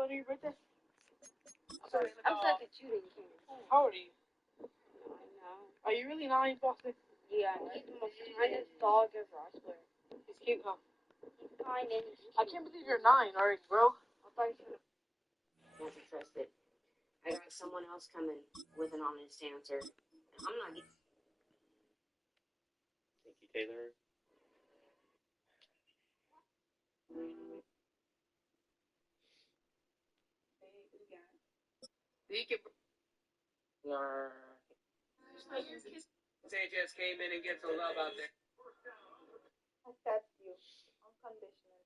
on your birthday? I'm such a cheating king. How old are you? I know. Are you really 9, Boston? Yeah, he's the most kindest dog ever, I swear. He's cute, huh? He's kind and he's cute. I can't believe you're 9 already, bro. I thought you should have. Not to trust it. I got someone else coming with an honest answer. I'm not getting. Thank you, Taylor. Sanchez came in and gets some love out there. That's you. Unconditional.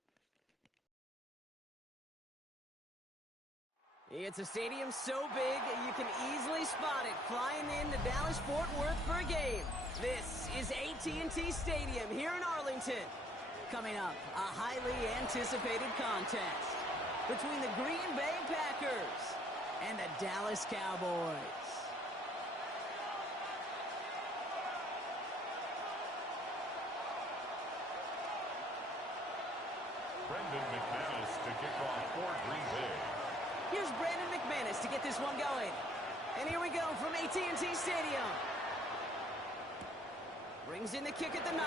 It's a stadium so big you can easily spot it flying into Dallas-Fort Worth for a game. This is AT&T Stadium here in Arlington. Coming up, a highly anticipated contest between the Green Bay Packers and the Dallas Cowboys. Brendan McManus to kick off for Green Bay. Here's Brandon McManus to get this one going. And here we go from AT&T Stadium. Brings in the kick at the 9.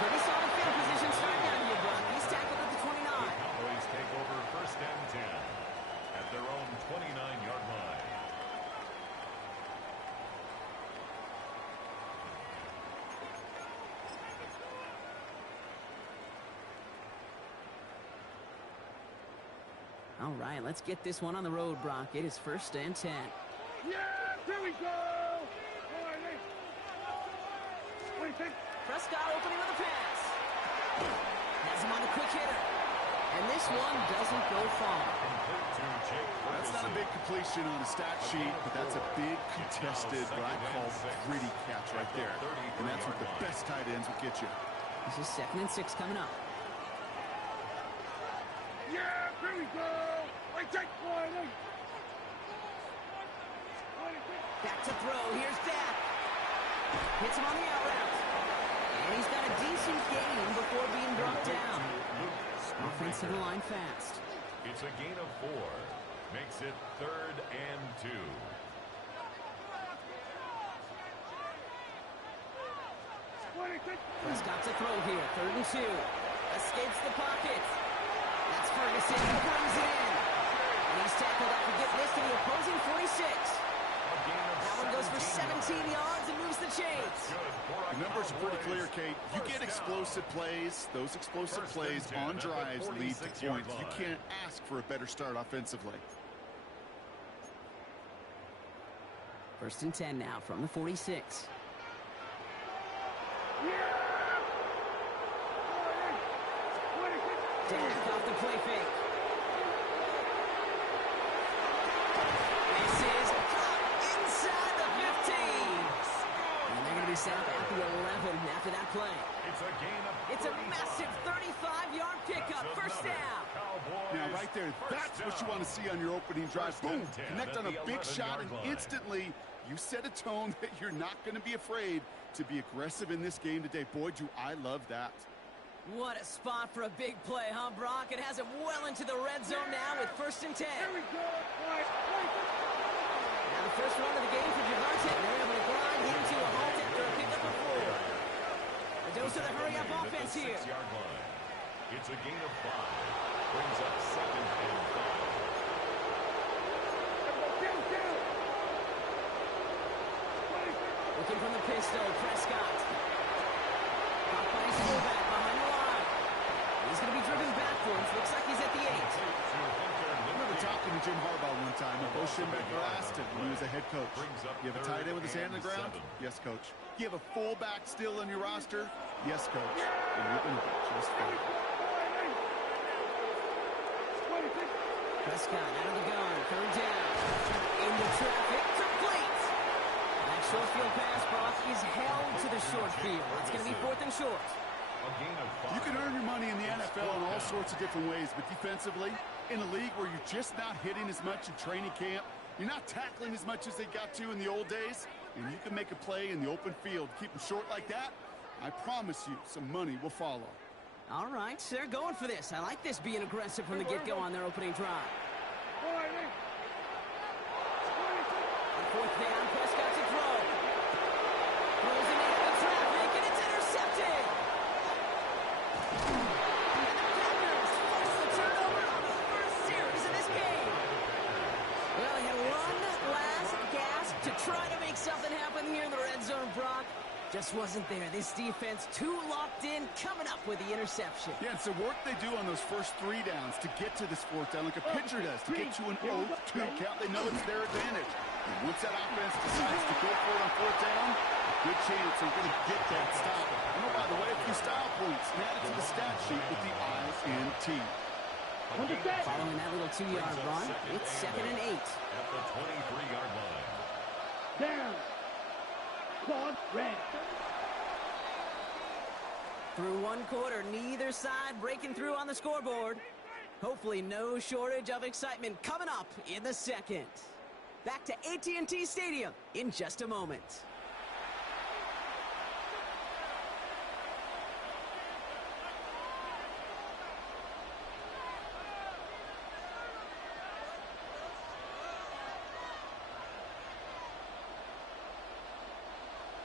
Pretty solid field position starting out here, Brock. He's tackled at the 29. The Cowboys take over first and 10 at their own 29-yard line. All right, let's get this one on the road, Brock. It is first and 10. Yeah, here we go! Prescott opening with a pass. Has him on the quick hitter. And this one doesn't go far. That's not a big completion on the stat sheet, but that's a big contested, what I call gritty catch right there. And that's what the best tight ends will get you. This is 2nd and 6 coming up. Yeah, here we go! Back to throw. Here's Dak. Hits him on the out route. And he's got a decent gain before being brought down. Offense to the line fast. It's a gain of 4. Makes it 3rd and 2. Prescott to throw here. 3rd and 2. Escapes the pocket. That's Ferguson. He brings it in. And he's tackled after getting this to the opposing 46. That one goes for 17 yards and moves the chains. The numbers are pretty clear, Kate. You get explosive plays. Those explosive plays on drives lead to points. You can't ask for a better start offensively. 1st and 10 now from the 46. Dak off the play fake. This is caught inside the 15. And they're going to be set up at the 11 after that play. It's a massive 35-yard pickup. First down. Now, right there, that's what you want to see on your opening drive. Boom! Connect on a big shot, and instantly you set a tone that you're not going to be afraid to be aggressive in this game today. Boy, do I love that. What a spot for a big play, huh, Brock? It has him well into the red zone now with 1st and 10. Here we go. Now the first run of the game for Javante. They're able to grind him to a halt after a pickup of 4. A dose of the hurry-up offense here. It's a gain of 5. Brings up 2nd and 5. Looking from the pistol, Prescott. Caught by his fullback behind the line. He's going to be driven backwards. Looks like he's at the 8. I remember talking to Jim Harbaugh one time. Bo Schembechler asked him when he was a head coach. You have a tight end with his hand on the ground? Yes, coach. You have a fullback still on your roster? Yes, coach. And you're going to be just fine. Prescott out of the gun. 3rd down. Into traffic. Complete. That short field pass, Brock, is held to the short field. It's going to be 4th and short. You can earn your money in the NFL in all sorts of different ways, but defensively, in a league where you're just not hitting as much in training camp, you're not tackling as much as they got to in the old days, and you can make a play in the open field. Keep them short like that, I promise you some money will follow. All right, they're going for this. I like this being aggressive from the get-go on their opening drive. On fourth down, Prescott to throw. Throws it into the traffic, and it's intercepted. And the Packers force the turnover on the first series of this game. Well, he had one last gasp to try to make something happen here in the red zone, Brock. Just wasn't there. This defense too locked in, coming up with the interception. Yeah, it's the work they do on those first 3 downs to get to this 4th down, like a pitcher does, to get to an 0-2 count. They know it's their advantage. And once that offense decides to go for it on 4th down, a good chance they're going to get that stop. And oh, by the way, a few style points added to the stat sheet with the INT. Following that little 2-yard run, it's 2nd and 8. At the 23-yard line. Down. Clock red. Through one quarter, neither side breaking through on the scoreboard. Hopefully no shortage of excitement coming up in the second. Back to AT&T Stadium in just a moment.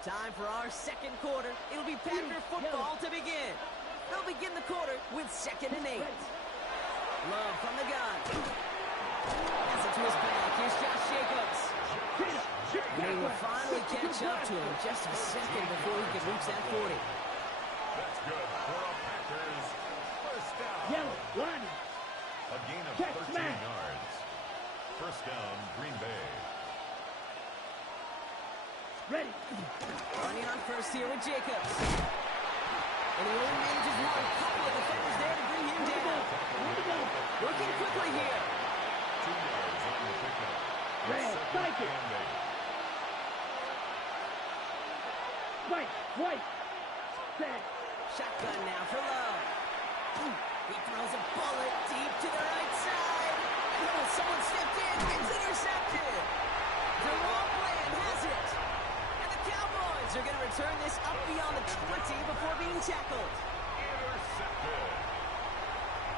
Time for our second quarter. It'll be Packer football to begin. They'll begin the quarter with 2nd and 8. Love from the gun. That's it to his back. Here's Josh Jacobs. And they will finally catch up to him just a second before he can reach that 40. That's good for a Packers first down. Yellow, line. A gain of Check 13 smash. yards. First down, Green Bay. Ready. Running on first here with Jacobs. And he only manages one. Couple of defenders there to bring him down. Working quickly here. 2 yards on the pickup. Red, spike it. White, white. Set. Shotgun now for Love. He throws a bullet deep to the right side. Oh, someone stepped in. It's intercepted. Jerome Bland has it. And the Cowboys are going to return this up beyond the 20 before being tackled. Intercepted.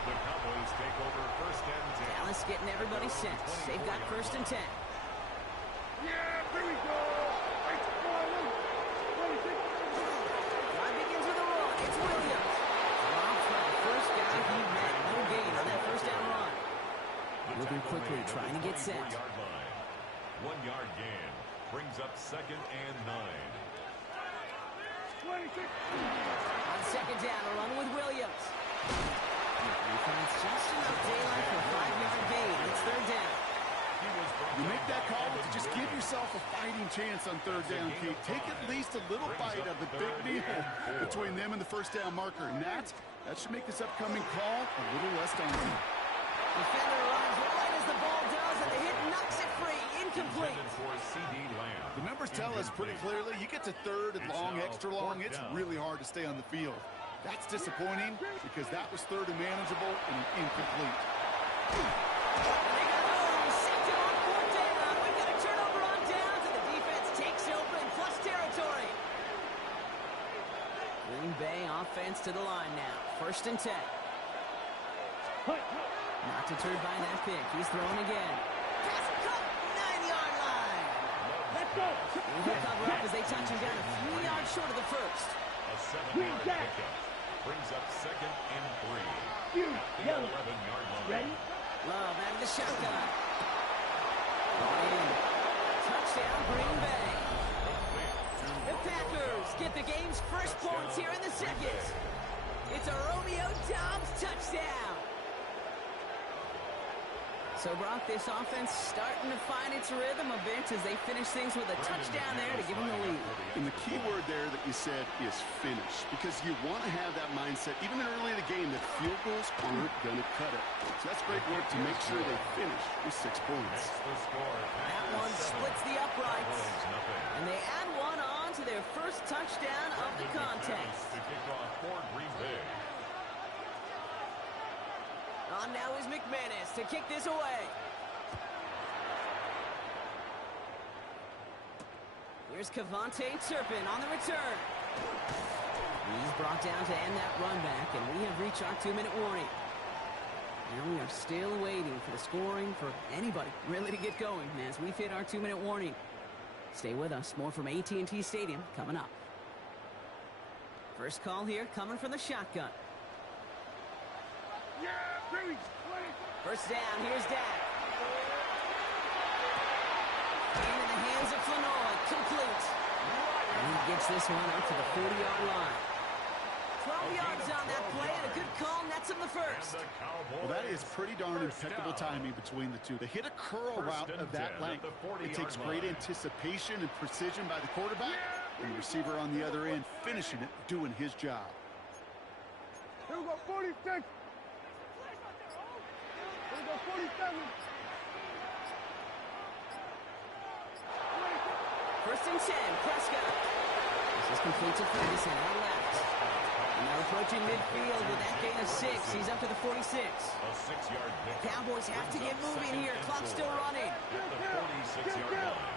The Cowboys take over first and 10. Dallas getting everybody set. They've got first and 10. Yeah, here we go. Drive begins with a run. It's Williams. Robbed for the first guy he met. No gain on that first down run. Moving quickly, trying to get set. 1 yard gain. Brings up 2nd and 9. On second down, a run with Williams. He finds just enough daylight for a 5-yard gain. It's 3rd down. You make that call to just give yourself a fighting chance on 3rd down, Keith. Take at least a little bite of the big deal between them and the first down marker. And that should make this upcoming call a little less daunting. Defender runs right as the ball does, and the hit knocks it free. Incomplete. The numbers tell us pretty clearly, you get to 3rd and long, extra long, it's really hard to stay on the field. That's disappointing because that was 3rd and manageable and incomplete. They got home, sent it on 4th down. We've got a turnover on downs, and the defense takes over in plus territory. Green Bay offense to the line now. 1st and 10. Not deterred by that pick. He's throwing again. Pass cut, 9-yard line. Let's go. He'll cover up as they touch him down a few yards short of the first. A 7-yard pickup. Brings up 2nd and 3. You, At the yellow. 11-yard line. Ready? Love out of the shotgun. Ball in. Touchdown, Green Bay. The Packers get the game's first points here in the second. It's a Romeo Doubs touchdown. So, Brock, this offense starting to find its rhythm a bit as they finish things with a touchdown there to give them the lead. And the key word there that you said is finish, because you want to have that mindset, even early in the game, that field goals aren't going to cut it. So that's great work to make sure they finish with 6 points. That one splits the uprights, and they add one on to their first touchdown of the contest. To kick off for Green Bay. On now is McManus to kick this away. Here's Cavante Turpin on the return. He's brought down to end that run back, and we have reached our 2-minute warning. And we are still waiting for the scoring for anybody really to get going as we've hit our 2-minute warning. Stay with us. More from AT&T Stadium coming up. First call here coming from the shotgun. First down, here's Dak. Into the hands of Flanoy, complete. And he gets this one up to the 40-yard line. 12 yards on that play, and a good call nets him the first. Well, that is pretty darn impeccable timing between the two. They hit a curl route of that length. It takes great anticipation and precision by the quarterback, and the receiver on the other end finishing it, doing his job. Here we go, 46. Here we go, 47. First and 10, Prescott. This is complete to Ferguson on left. And they're approaching midfield with that gain of 6. He's up to the 46. A 6-yard pick. Cowboys have to get moving here. Clock's still running. At the 46-yard line.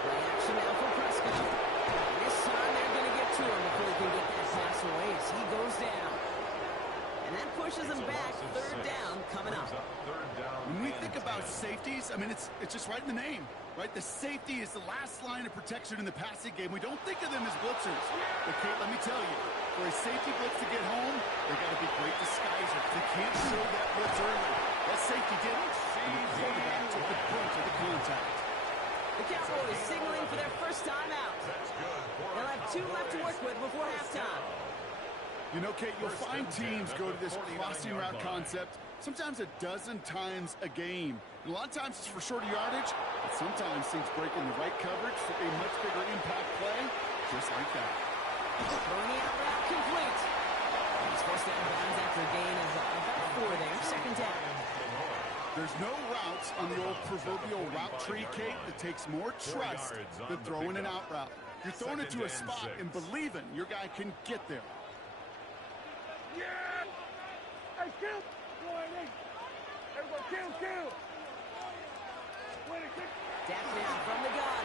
Play action now for Prescott. This time they're going to get to him before he can get that pass away as he goes down. And that pushes him back. Third down coming up. When we think about safeties, I mean, it's just right in the name, right? The safety is the last line of protection in the passing game. We don't think of them as blitzers. But, Kate, let me tell you, for a safety blitz to get home, they got to be great disguisers. They can't show that blitz early. That safety didn't, and the quarterback took the brunt of the contact. The Cowboys signaling for their first time out. They'll have 2 left to work with before halftime. You know, Kate, you'll find teams go to this crossing route concept sometimes a dozen times a game. And a lot of times it's for shorter yardage, but sometimes teams break in the right coverage for a much bigger impact play, just like that. Throwing the out route complete. He's forced out of bounds after a gain of about 4 there. Second down. There's no routes on the old proverbial route tree, Kate, that takes more trust than throwing an out route. You're throwing it to a spot and believing your guy can get there. Yeah! Hey, kill! Everybody kill! 26. Dak now from the gun.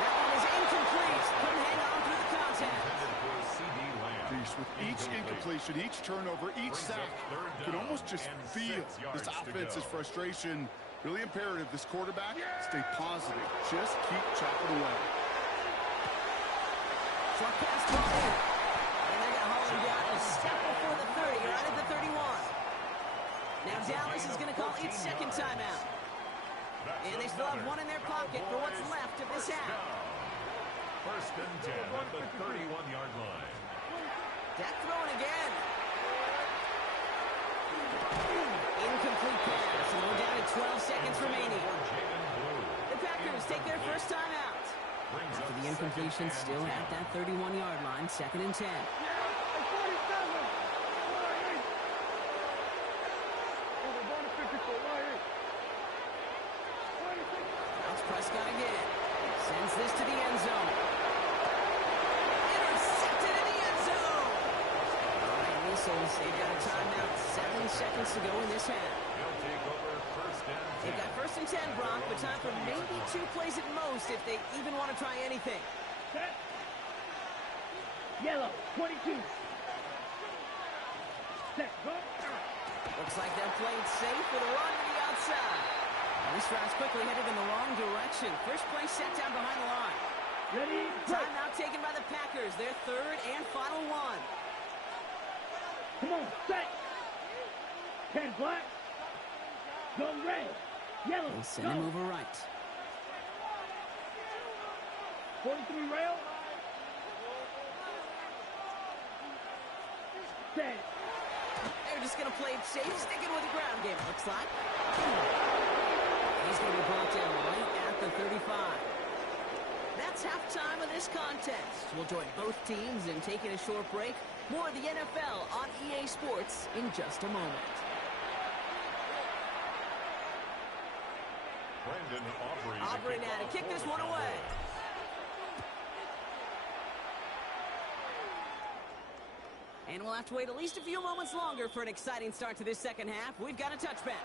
That one is incomplete. Couldn't hang on through the contact. With each incompletion, each turnover, each sack, you can almost just feel this offense's frustration. Really imperative this quarterback stay positive. Just keep chopping away. Short pass ball in. And they're going to hold him down a step before the 30, right at the 31. Now Dallas is going to call its second timeout. And they still have 1 in their pocket for what's left of this half. First and 10 at the 31-yard line. Dak throwing again. Incomplete pass, and we're down to 12 seconds remaining. The Packers take their first time out. After the incompletion, still at that 31-yard line, second and 10. That's Prescott again. Sends this to the end zone. Intercepted in the end zone. All right, whistles. They've got a timeout. 7 seconds to go in this half. He'll take over first and 10. They've got first and 10, Brock, but time for maybe 2 plays at most if they even want to try anything. Set. Yellow, 22. Set, go. Looks like they're playing safe with a run to the outside. And this route's quickly headed in the wrong direction. First play set down behind the line. Ready, Timeout taken by the Packers, their third and final one. come on, set. 10 black. Go red. Yellow, They send him over right. 43 rail. Set. They're just going to play it safe, sticking with the ground game, it looks like. He's going to be brought down right at the 35. That's halftime of this contest. We'll join both teams in taking a short break. More of the NFL on EA Sports in just a moment. Brandon Aubrey now to kick this one away. And we'll have to wait at least a few moments longer for an exciting start to this second half. We've got a touchback.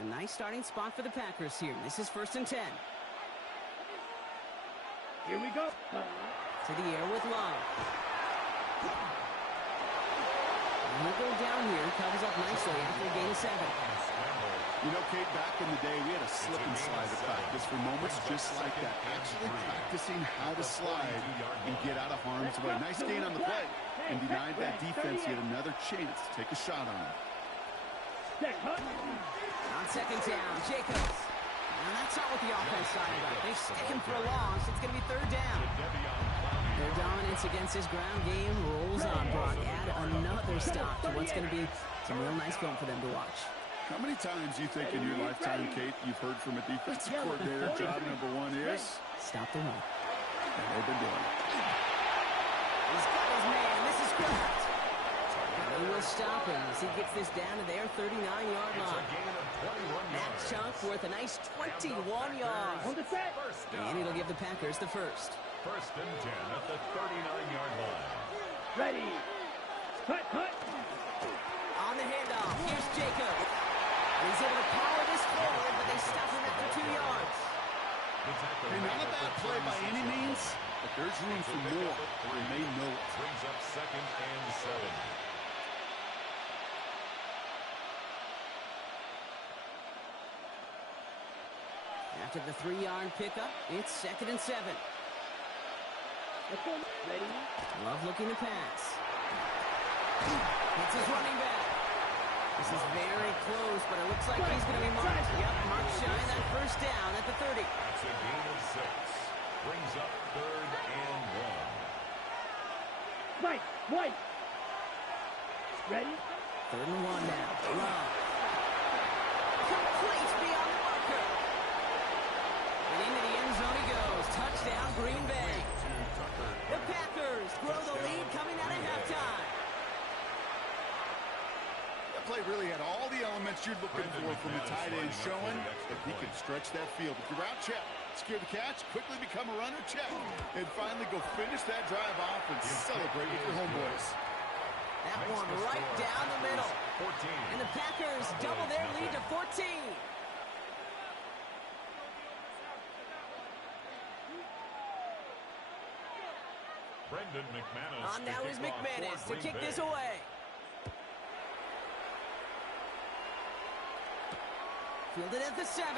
A nice starting spot for the Packers here. This is 1st and 10. Here we go. To the air with Love. And he'll go down here. Covers up nicely after a gain of 7. You know, Kate, back in the day, we had a slip and slide at practice for moments just like that. Actually practicing how to slide and get out of harm's way. Nice gain on the play. And denied that defense yet another chance to take a shot on him. On 2nd down, Jacobs. Now that's not what the offense side about. They stick him for a loss. It's going to be 3rd down. Their dominance against his ground game rolls on, Brock. Add another stop to what's going to be some real nice film for them to watch. How many times do you think in your lifetime, Kate, you've heard from a defensive coordinator, job number 1 is? Stop the run. And they've been doing it. He's got his man. This is correct. And he will stop him as he gets this down to their 39-yard line. That chunk worth a nice 21 yards. And it'll give the Packers the first. 1st and 10 at the 39-yard line. Ready. Cut. On the handoff, here's Jacob. And he's able to power this forward, but they stop him after 2 yards. And not a bad play by any means, but there's room for more, and they know it. Brings up 2nd and 7. After the 3-yard pickup, it's 2nd and 7. Ready. Love looking to pass. It's his running back. This is very close, but it looks like he's going to be marked. Yep, marked shy that 1st down at the 30. That's a gain of 6. Brings up 3rd and 1. White. Ready. 3rd and 1 now. Love. Complete beyond the marker. And into the end zone he goes. Touchdown, Green Bay. The Packers grow the lead coming out of halftime. That play really had all the elements you're looking for from a tight end, showing that he can stretch that field. With your route check, secure the catch, quickly become a runner check, and finally go finish that drive off and celebrate with your homeboys. That one right down the middle. 14. And the Packers double their lead to 14. Brendan McManus. On now is McManus to kick this away. Fielded at the 7.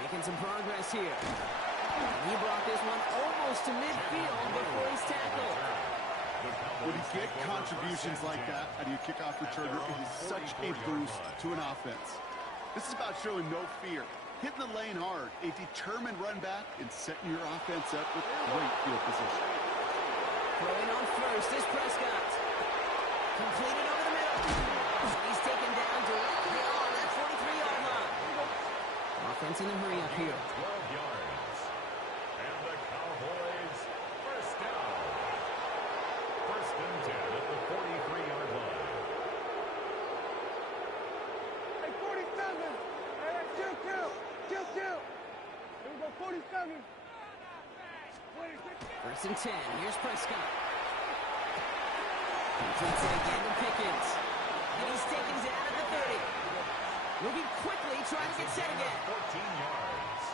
Making some progress here. And he brought this one almost to midfield before he's tackled. When you get contributions like that out of your kickoff returner, it is such a boost to an offense. This is about showing no fear, hitting the lane hard, a determined run back, and setting your offense up with great field position. Throwing on first is Prescott. Completed over the middle. He's taken down directly on that 43-yard line. Offense in a hurry up here. 12 yards. And the Cowboys first down. 1st and 10 at the 43-yard line. Hey, 47. Hey, chill. Here we go, 47. 1st and 10. Here's Prescott. Completes it again to Pickens. And he's taken down at the 30. Moving quickly, trying to get set again. 14 yards.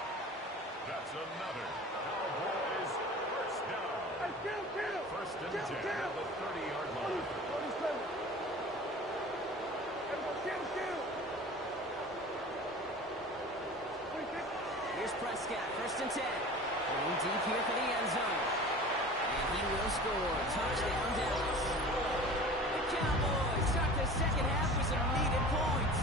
That's another Cowboys first down. Hey, chill. 1st and 10 at the 30-yard line. 47. Hey, chill. Here's Prescott, 1st and 10. Going deep here for the end zone. And he will score. Touchdown, Dallas. The Cowboys start the second half with some needed points.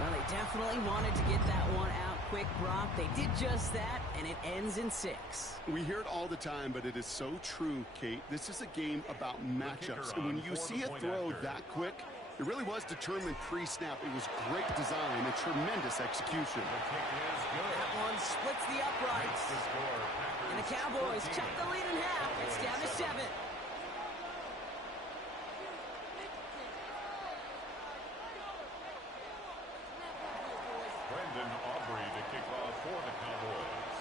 Well, they definitely wanted to get that one out quick, Brock. They did just that, and it ends in 6. We hear it all the time, but it is so true, Kate. This is a game about matchups. And when you see a throw that quick, it really was determined pre-snap. It was great design and tremendous execution. That one splits the uprights. And the Cowboys cut the lead in half. It's down to 7. Brendan Aubrey to kick off for the Cowboys.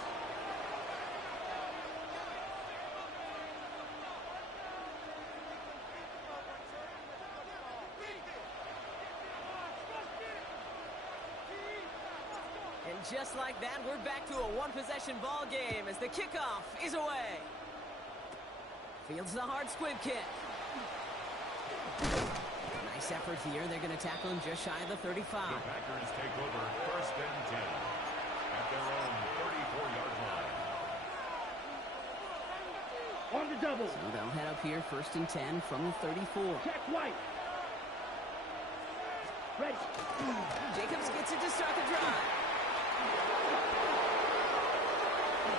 just like that, we're back to a one-possession ball game as the kickoff is away. Fields the hard squib kick. Nice effort here. They're going to tackle him just shy of the 35. The Packers take over 1st and 10 at their own 34-yard line. On the double. So they'll head up here 1st and 10 from the 34. Check White. Ready. Jacobs gets it to start the drive.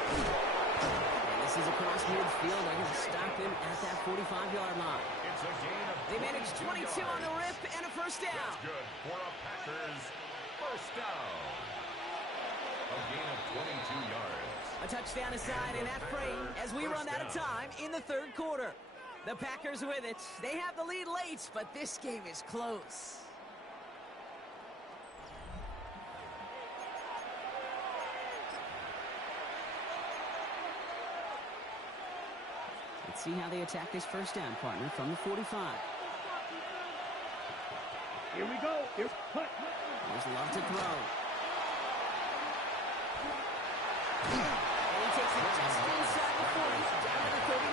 And this is across midfield. They're going to stop him at that 45-yard line. It's a gain of They managed 22 on the rip and a first down. That's good for a Packers first down. A gain of 22 yards. A touchdown aside in that frame as we run out of time in the 3rd quarter. The Packers with it. They have the lead late, but this game is close. Let's see how they attack this first down, partner, from the 45. Here we go. Here. Cut. There's Love to throw. And he takes it just inside the 40, down to the 39.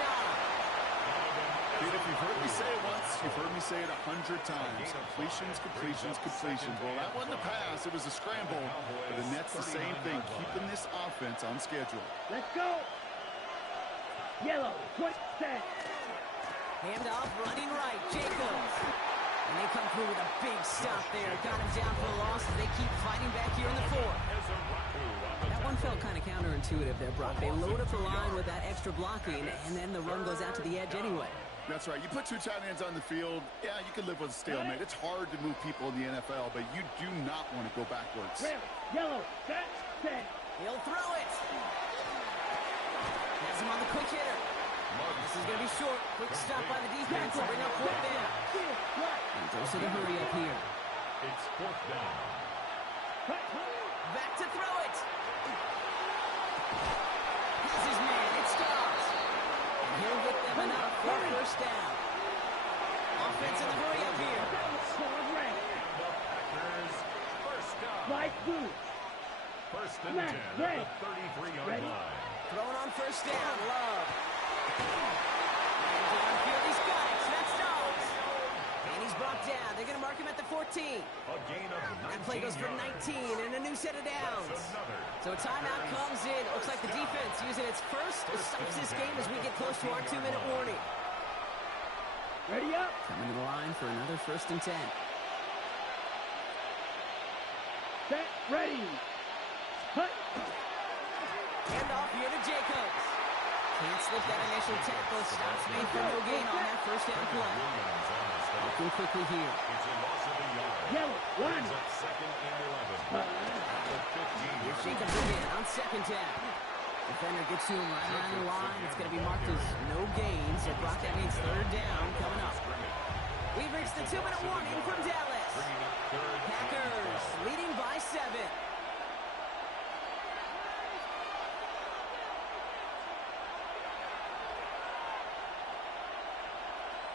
Dude, if you've heard me say it once, you've heard me say it 100 times. Completions, completions, completions. Well, that wasn't a pass. It was a scramble. But the net's the same thing, keeping this offense on schedule. Let's go. Yellow. Quick set. Handoff, running right, Jacobs. And they come through with a big stop there. Got him down for the loss as they keep fighting back here in the 4th. That one felt kind of counterintuitive there, Brock. They load up the line with that extra blocking, and then the run goes out to the edge anyway. That's right. You put 2 tight ends on the field, yeah, you can live with a stalemate. It's hard to move people in the NFL, but you do not want to go backwards. Red. Yellow. Set. Set. He'll throw it. Has him on the quick hitter. This is going to be short. Quick stop by the defense will bring up 4th down. And goes to the hurry up here. It's 4th down. Back to throw it. Has his man. It stops. And he'll get them enough for a first down. Offense in the hurry up here. The Packers first down. Light blue. 1st and 10 at the 33-yard line. Throwing on first down. Love. And downfield, he's got it. That's Dobbs. And he's brought down. They're going to mark him at the 14. A gain of 19 That play goes for 19 and a new set of downs. So a timeout comes in. Looks like the defense using its first. It stops this game as we get close to our 2-minute warning. Ready up. Coming to the line for another 1st and 10. Set. Ready. Cut. Hand off here to Jacobs. Can't slip that initial tackle. Stops made for no gain on that first down play. Looking quickly here. It's a loss of a yard. Yellow. One. Brings up 2nd and 11. At the 15-yard Here's Jacobs again on 2nd down. Defender gets to him right around the line. It's going to be marked as no gain. So Brock, that means 3rd down coming up. We've reached the 2-minute warning from Dallas. Packers leading by 7.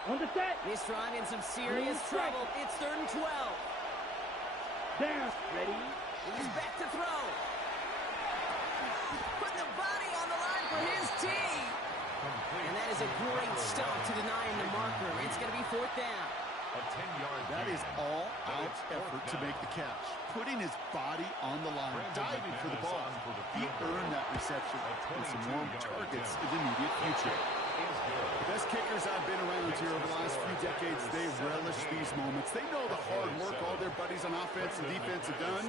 On the set. This drive in some serious trouble. It's 3rd and 12. Down. Ready. He's back to throw. Put the body on the line for his team. And that is a great stop to deny him the marker. It's going to be 4th down. A 10-yard That is all-out effort to make the catch. Putting his body on the line, diving for the ball. He earned that reception and some more targets in the immediate future. The best kickers I've been around here over the last few decades, they relish these moments. They know the hard work all their buddies on offense and defense have done.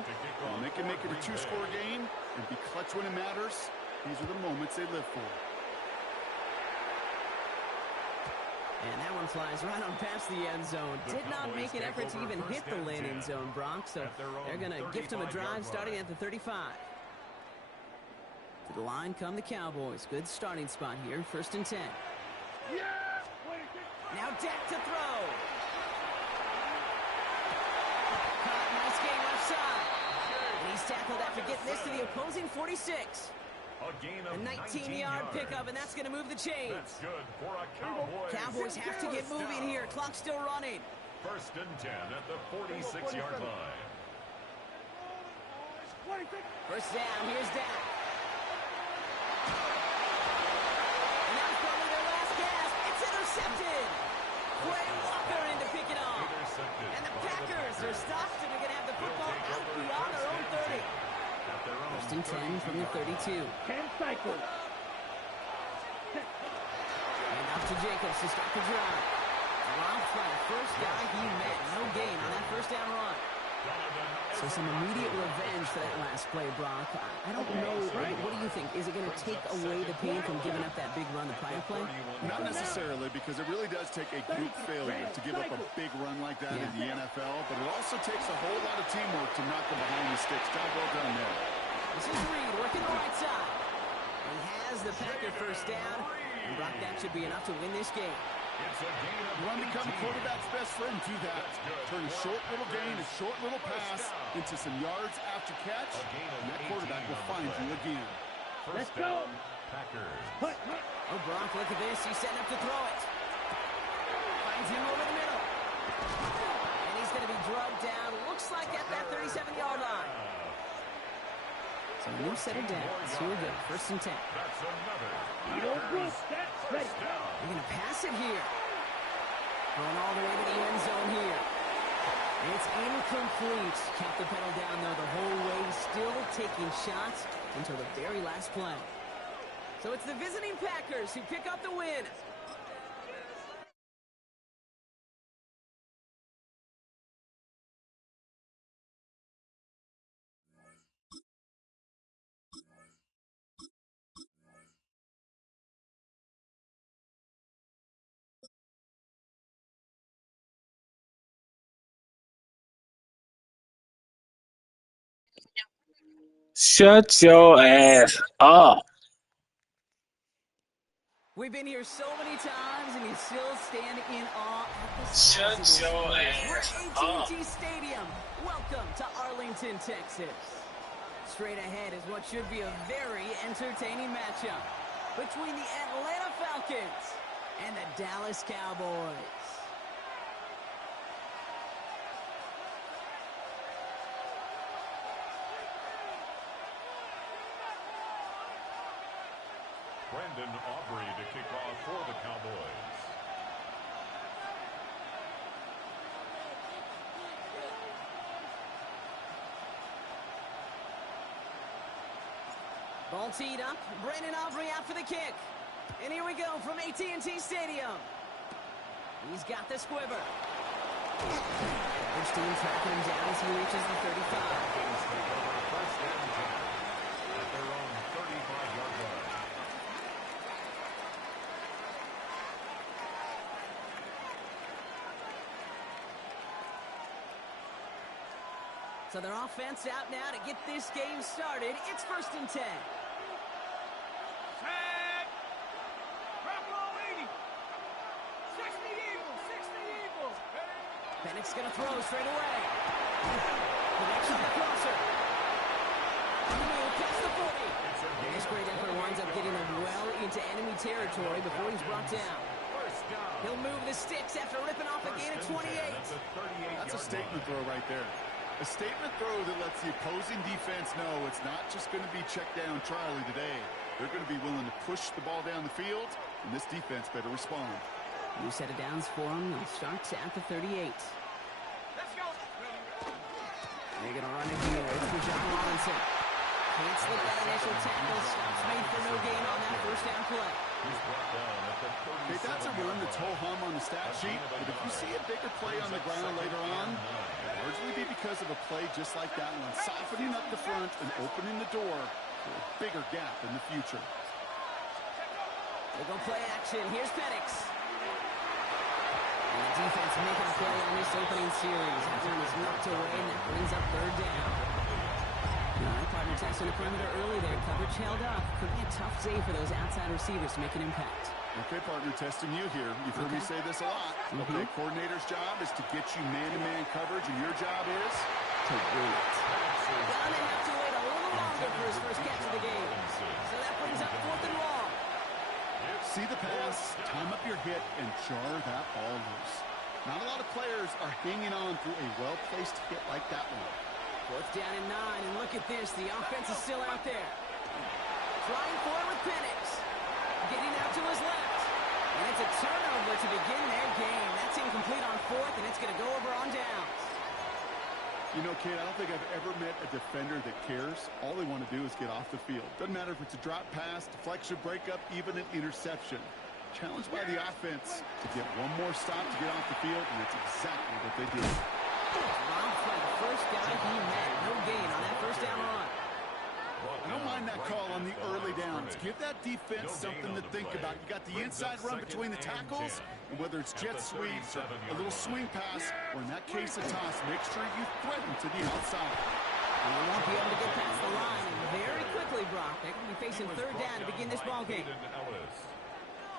And they can make it a 2-score game and be clutch when it matters. These are the moments they live for. And that one flies right on past the end zone. Did not make an effort to even hit the landing zone, Brock. So they're going to gift him a drive starting at the 35. To the line come the Cowboys. Good starting spot here. 1st and 10. Now Dak to throw. Caught, nice game left side. And he's tackled after getting this to the opposing 46. A gain of 19-yard pickup, and that's going to move the chains. That's good for a Cowboys. Cowboys have to get moving here. Clock's still running. 1st and 10 at the 46-yard line. First down, here's Dak. And that was probably their last gasp. It's intercepted. Quay Walker in to pick it off. And the Packers are stopped, and they're going to have the football out beyond their own 30. First and 10 from the 32. 10 cycles. And off to Jacobs to start the drive. Dropped by the first guy he met. No gain on that first down run. So some immediate revenge for that last play, Brock. I don't know. What do you think? Is it going to take away the pain from giving up that big run the prior play? Not necessarily, because it really does take a group failure to give up a big run like that in the NFL, but it also takes a whole lot of teamwork to knock them behind the sticks. Job well done there. This is Reed working the right side. He has the Packer first down, and Brock, that should be enough to win this game. You want to become a quarterback's best friend, do that. Turn a short little gain, a short little pass into some yards after catch, and that quarterback will find you again. Let's go. Packers. Oh, Brock, look at this. He's setting up to throw it. Finds him over the middle. And he's going to be drugged down. Looks like at that 37-yard line. So a new set of downs. Here we go. First and 10. That's another. Ready. They're going to pass it here. Going all the way to the end zone here. It's incomplete. Kept the pedal down, though, the whole way. Still taking shots until the very last play. So it's the visiting Packers who pick up the win. Shut your ass up. We've been here so many times, and you still stand in awe at the Shut size of your this place. ass We're at AT&T Stadium. Welcome to Arlington, Texas. Straight ahead is what should be a very entertaining matchup between the Atlanta Falcons and the Dallas Cowboys. Brandon Aubrey to kick off for the Cowboys. Ball teed up. Brandon Aubrey out for the kick. And here we go from AT&T Stadium. He's got the squibber. Coverage team tracking him down as he reaches the 35. First and 10 at their own 35-yard line. So their offense out now to get this game started. It's first and 10. Set. Drop roll 80. 60 Eagles. Pennick's going to throw straight away. Connection to the crosser. On the move, past the 40. And this great effort winds up getting him well into enemy territory before he's brought down. He'll move the sticks after ripping off a gain of 28. That's a statement throw right there. A statement throw that lets the opposing defense know it's not just going to be check down Charlie today. They're going to be willing to push the ball down the field, and this defense better respond. New set of downs for him. They'll start at the 38. Let's go. They're going to run it here. It's for John Robinson. Can't slip that initial tackle. Stops made for no gain on that first down play. Okay, that's a run that's ho-hum on the stat sheet, but if you see a bigger play on the ground later on, it'll largely be because of a play just like that one, softening up the front and opening the door for a bigger gap in the future. They go play action. Here's Penix. And the defense making a play on this opening series. That one is knocked away, and that brings up third down. All right, partner testing the perimeter early there. Coverage held up. Could be a tough day for those outside receivers to make an impact. Okay, partner, testing you here. You've heard me say this a lot. Okay, coordinator's job is to get you man-to-man coverage, and your job is to win it. Gonna have to wait a little longer for his first catch of the game. So that brings up fourth and long. See the pass, time up your hit, and jar that ball loose. Not a lot of players are hanging on through a well-placed hit like that one. Fourth down and 9, and look at this. The offense is still out there. Flying forward with Penix. Getting out to his left. And it's a turnover to begin their game. That's incomplete on fourth, and it's going to go over on downs. You know, Kate, I don't think I've ever met a defender that cares. All they want to do is get off the field. Doesn't matter if it's a drop pass, deflection, breakup, even an interception. Challenged by the offense to get one more stop to get off the field, and that's exactly what they did. Robbed by the first guy he met. No gain on that first down run. I don't mind that call on the early downs. Give that defense something to think about. You got the inside run between the tackles, and whether it's jet sweeps or a little swing pass, or in that case a toss, make sure you threaten to the outside. And they won't be able to get past the line, and very quickly, Brock, they're going to be facing third down to begin this ball game.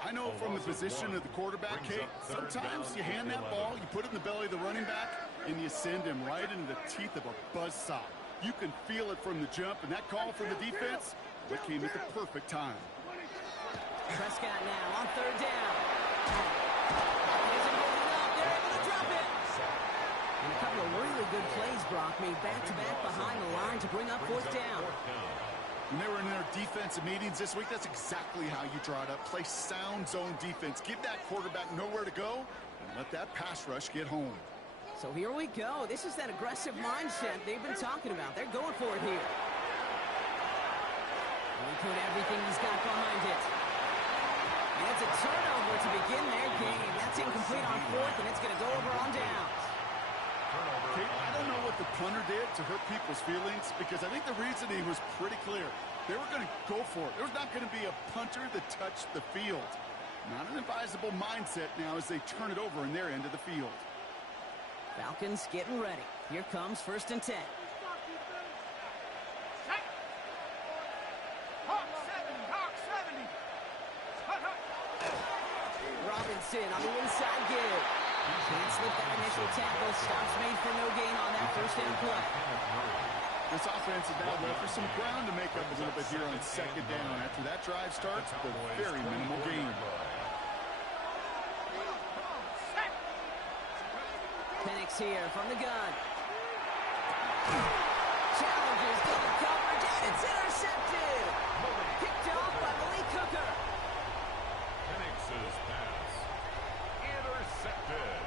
I know from the position of the quarterback, Kate, sometimes you hand that ball, you put it in the belly of the running back, and you send him right into the teeth of a buzzsaw. You can feel it from the jump, and that call from the defense, that came at the perfect time. Prescott now on third down. Isn't holding up. They're able to drop it. And a couple of really good plays, Brock, made back-to-back behind the line to bring up fourth down. When they were in their defensive meetings this week, that's exactly how you draw it up. Play sound zone defense. Give that quarterback nowhere to go, and let that pass rush get home. So here we go. This is that aggressive mindset they've been talking about. They're going for it here. And he put everything he's got behind it. And it's a turnover to begin their game. That's incomplete on fourth, and it's going to go over on downs. Kate, I don't know what the punter did to hurt people's feelings, because I think the reasoning was pretty clear. They were going to go for it. There was not going to be a punter that touched the field. Not an advisable mindset now as they turn it over in their end of the field. Falcons getting ready. Here comes first and 10. Robinson on the inside give. Can't slip that initial tackle. Stops made for no gain on that first down play. This offense is now left for some ground to make up a little bit here on second down. After that drive starts, the very minimal gain. Penix here from the gun. Challenges, double coverage, and it's intercepted. Picked off by Malik Hooker. Penix's pass. Intercepted.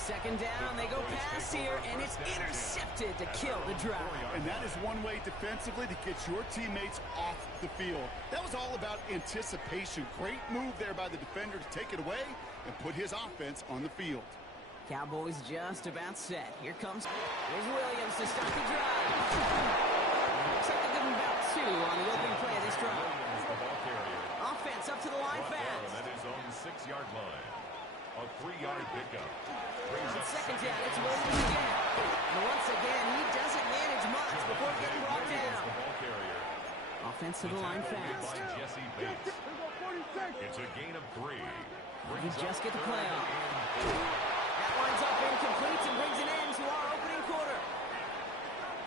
Second down, they go pass here, and it's intercepted to kill the drive. And that is one way defensively to get your teammates off the field. That was all about anticipation. Great move there by the defender to take it away and put his offense on the field. Cowboys just about set. Here comes. Here's Williams to start the drive. Looks like they're giving about 2 on the opening play of this drive. Offense up to the line fast. That is on the 6-yard line. A 3-yard pickup. On second down, it's Williams again. And once again, he doesn't manage much before getting brought down. Offense to the line fast. Jesse Bates. It's a gain of 3. He just get the play off. That lines up incomplete and brings an end to our opening quarter.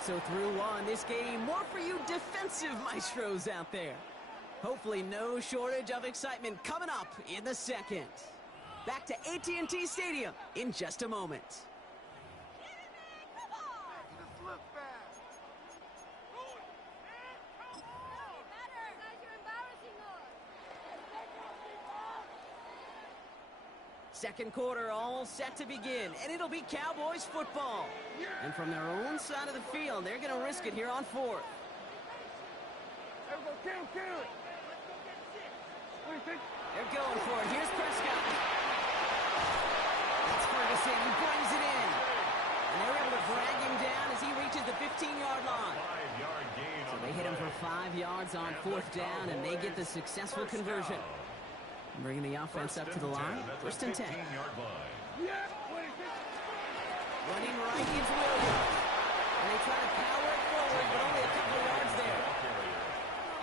So through one, this game, more for you defensive maestros out there. Hopefully no shortage of excitement coming up in the second. Back to AT&T Stadium in just a moment. Second quarter all set to begin, and it'll be Cowboys football. And from their own side of the field, they're going to risk it here on fourth. They're going for it. Here's Prescott. That's Ferguson. He brings it in. And they're able to drag him down as he reaches the 15-yard line. 5-yard gain. So they hit him for 5 yards on fourth down, and they get the successful conversion. Bringing the offense up to the line. First and 10. Running right is Williams. And they try to power it forward, but only a couple of yards there.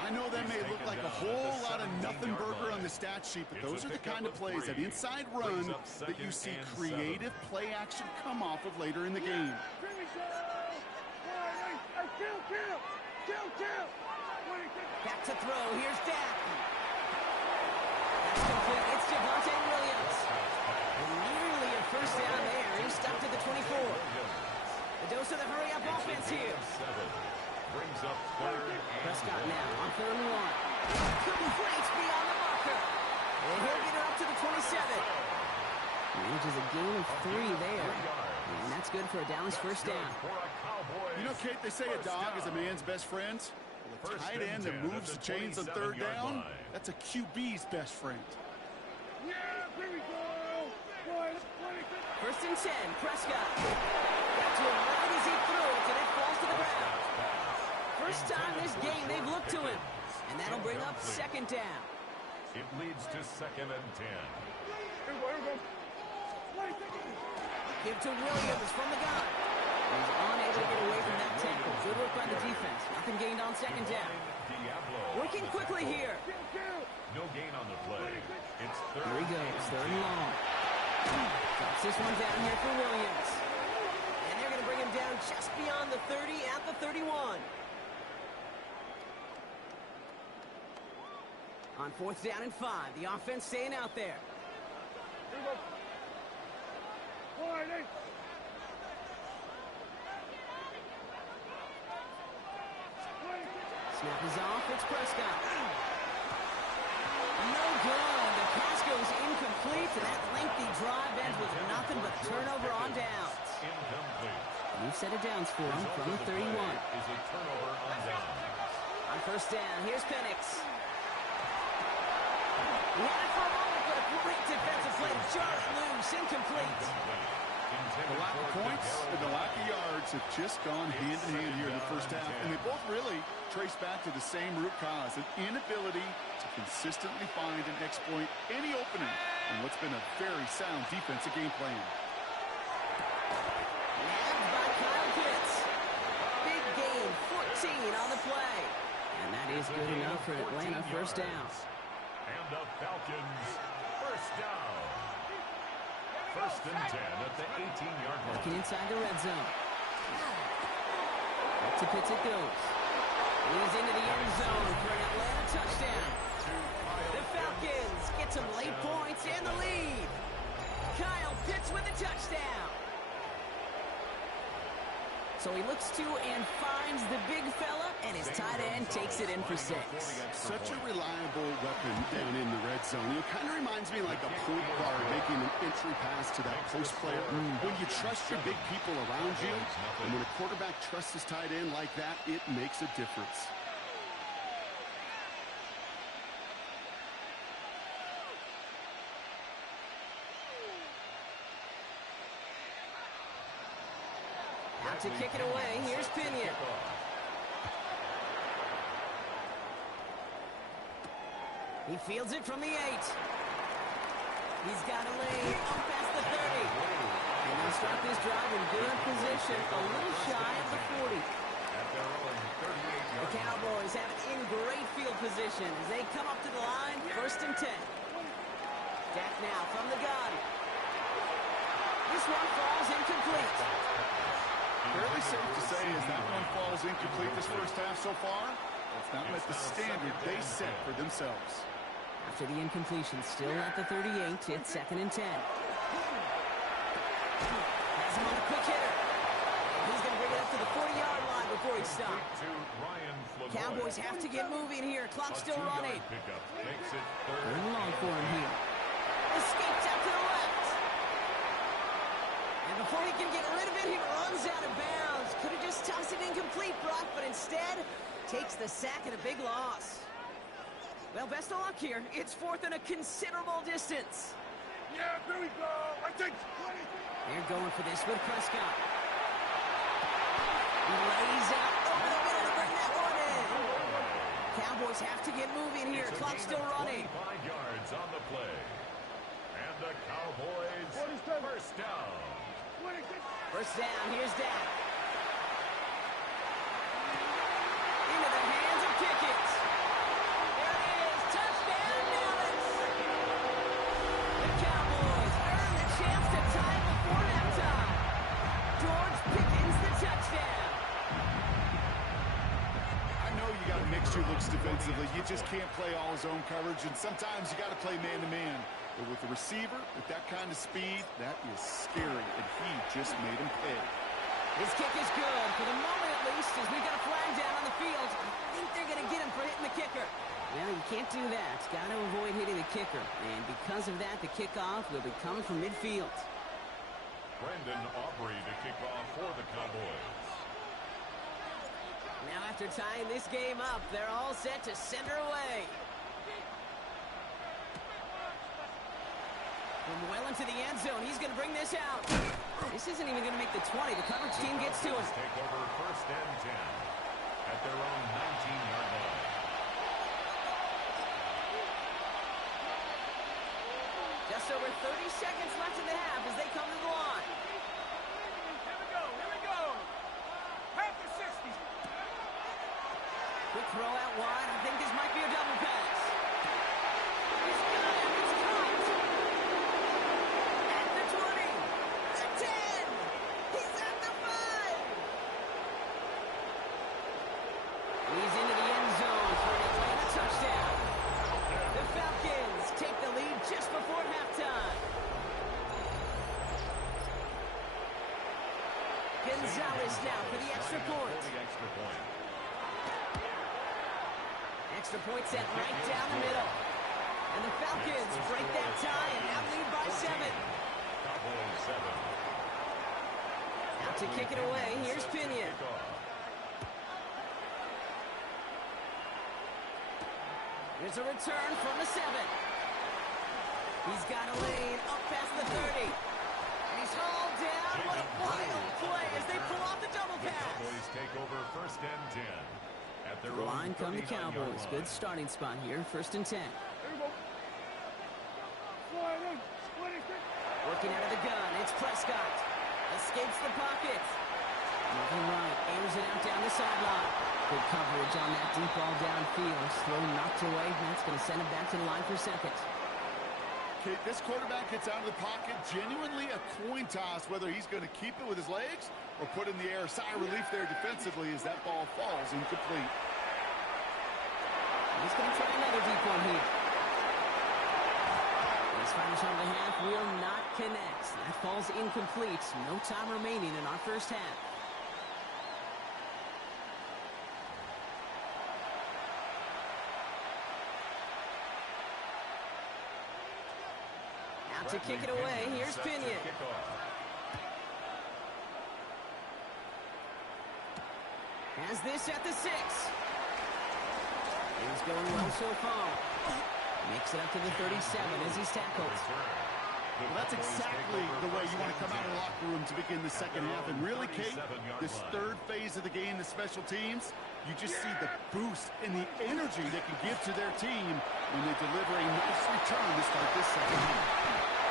I know that may look like a whole lot of nothing burger on the stat sheet, but those are the kind of plays, that inside run, that you see creative play action come off of later in the game. Back to throw. Here's Dak. That's complete. It's Javonte Williams. Nearly a first down there. He's stopped at the 24. The dose of the hurry-up offense here. Manages a gain of 3 there. And that's good for a Dallas first down. You know, Kate, they say a dog is a man's best friend. Well, a tight end that moves the chains on third down, that's a QB's best friend. First and 10, Prescott. Got to him right as he threw it, and it falls to the ground. First time this game they've looked to him. And that'll bring up second down. It leads to 2nd and 10. Give to Williams from the gun. He's unable to get away from that tackle. Good work by the defense. Nothing gained on second down. Working quickly here. No gain on the play. It's Here he goes, third and long. Drops this one down here for Williams. And they're going to bring him down just beyond the 30 at the 31. On 4th down and 5, the offense staying out there. Snap is off, it's Prescott. No good. The pass goes incomplete, and that lengthy drive ends with nothing but a turnover on downs. New set of downs for him from the 31. Is a turnover on downs. On first down, here's Penix. He had it for a moment, but a great defensive play to jar it loose, incomplete. The lack of points and the lack of yards have just gone hand in hand here in the first half, and they both really trace back to the same root cause, an inability to consistently find and exploit any opening in what's been a very sound defensive game plan. Nabbed by Kyle Pitts. Big gain, 14 on the play. And that is good enough for Atlanta first down. And the Falcons first down. First and 10 at the 18-yard line. Looking inside the red zone. Up to Pitts it goes. Leads into the end zone for an Atlanta touchdown. The Falcons get some late points in the lead. Kyle Pitts with a touchdown. So he looks to and finds the big fella, and his tight end takes it in for 6. Such a reliable weapon down in the red zone. It kind of reminds me like a point guard making an entry pass to that post player. When you trust your big people around you, and when a quarterback trusts his tight end like that, it makes a difference. Out to kick it away, here's Pinion. He fields it from the 8. He's got a lane up past the 30. And they'll start this drive in good position, a little shy of the 40. The Cowboys have it in great field position as they come up to the line, first and 10. Dak now from the gun. This one falls incomplete. Fairly safe to say as that one falls incomplete this first half so far, it's not met the standard they set for themselves. After the incompletion, still at the 38, it's second and 10. Has him on a quick hitter. And he's going to bring it up to the 40-yard line before he stops. Cowboys have to get moving here. Clock's still running. Third and long for him here. Escapes out to the left. And before he can get rid of it, he runs out of bounds. Could have just tossed it incomplete, Brock, but instead takes the sack at a big loss. Well, best of luck here. It's fourth and a considerable distance. Yeah, here we go. I think 20. They're going for this with Prescott. He lays out over the middle to bring that one in. Cowboys have to get moving here. Clock's still running. 25 yards on the play. And the Cowboys first down. First down, here's Dak. Into the hands of Pickett. There it is, touchdown Dallas. The Cowboys earn the chance to tie before halftime. George Pickens the touchdown. I know you got to mix your looks defensively. You just can't play all zone coverage, and sometimes you got to play man-to-man. But with the receiver, with that kind of speed, that is scary, and he just made him pay. His kick is good, for the moment at least, as we've got a flag down on the field. I think they're going to get him for hitting the kicker. Well, you can't do that. Got to avoid hitting the kicker. And because of that, the kickoff will be coming from midfield. Brandon Aubrey to kick off for the Cowboys. Now after tying this game up, they're all set to send her away. From well into the end zone, he's going to bring this out. This isn't even going to make the 20. The coverage team gets to him. Take over first and 10 at their own 19-yard line. Just over 30 seconds left in the half as they come to the line. Here we go. Half the 60. Quick throw out wide. I think this might be a double pass. He's got it. It's caught. At the 20. The 10. He's at the 5. He's into the end zone for an Atlanta touchdown. The Falcons take the lead just before halftime. Gonzalez now for the extra point. Extra point set right down the middle. And the Falcons break that tie and now lead by 7. Cowboys 7. Out to kick it away, here's Pinion. There's a return from the 7. He's got a lane up past the 30. And he's hauled down. What a wild play as they pull off the double The pass. Cowboys take over first and 10 at their The own line come the 39-yard Cowboys. line. Good starting spot here, first and 10. Working out of the gun, it's Prescott. Escapes the pocket. Moving right, airs it out down the sideline. Good coverage on that deep ball downfield. Throw knocked away. That's going to send him back to the line for second. Okay, this quarterback gets out of the pocket. Genuinely a coin toss whether he's going to keep it with his legs or put in the air. Sigh of relief there defensively as that ball falls incomplete. He's going to try another deep one here. This final shot of the half will not connect. That falls incomplete. No time remaining in our first half. Out to kick it away, here's Pinion. Has this at the 6. Things going well so far. Makes it up to the 37 as he's tackled. Well, that's exactly the way you want to come out of the locker room to begin the second half. And really, Kate, this third phase of the game, the special teams, you just see the boost and the energy they can give to their team when they deliver a nice return to start this second half.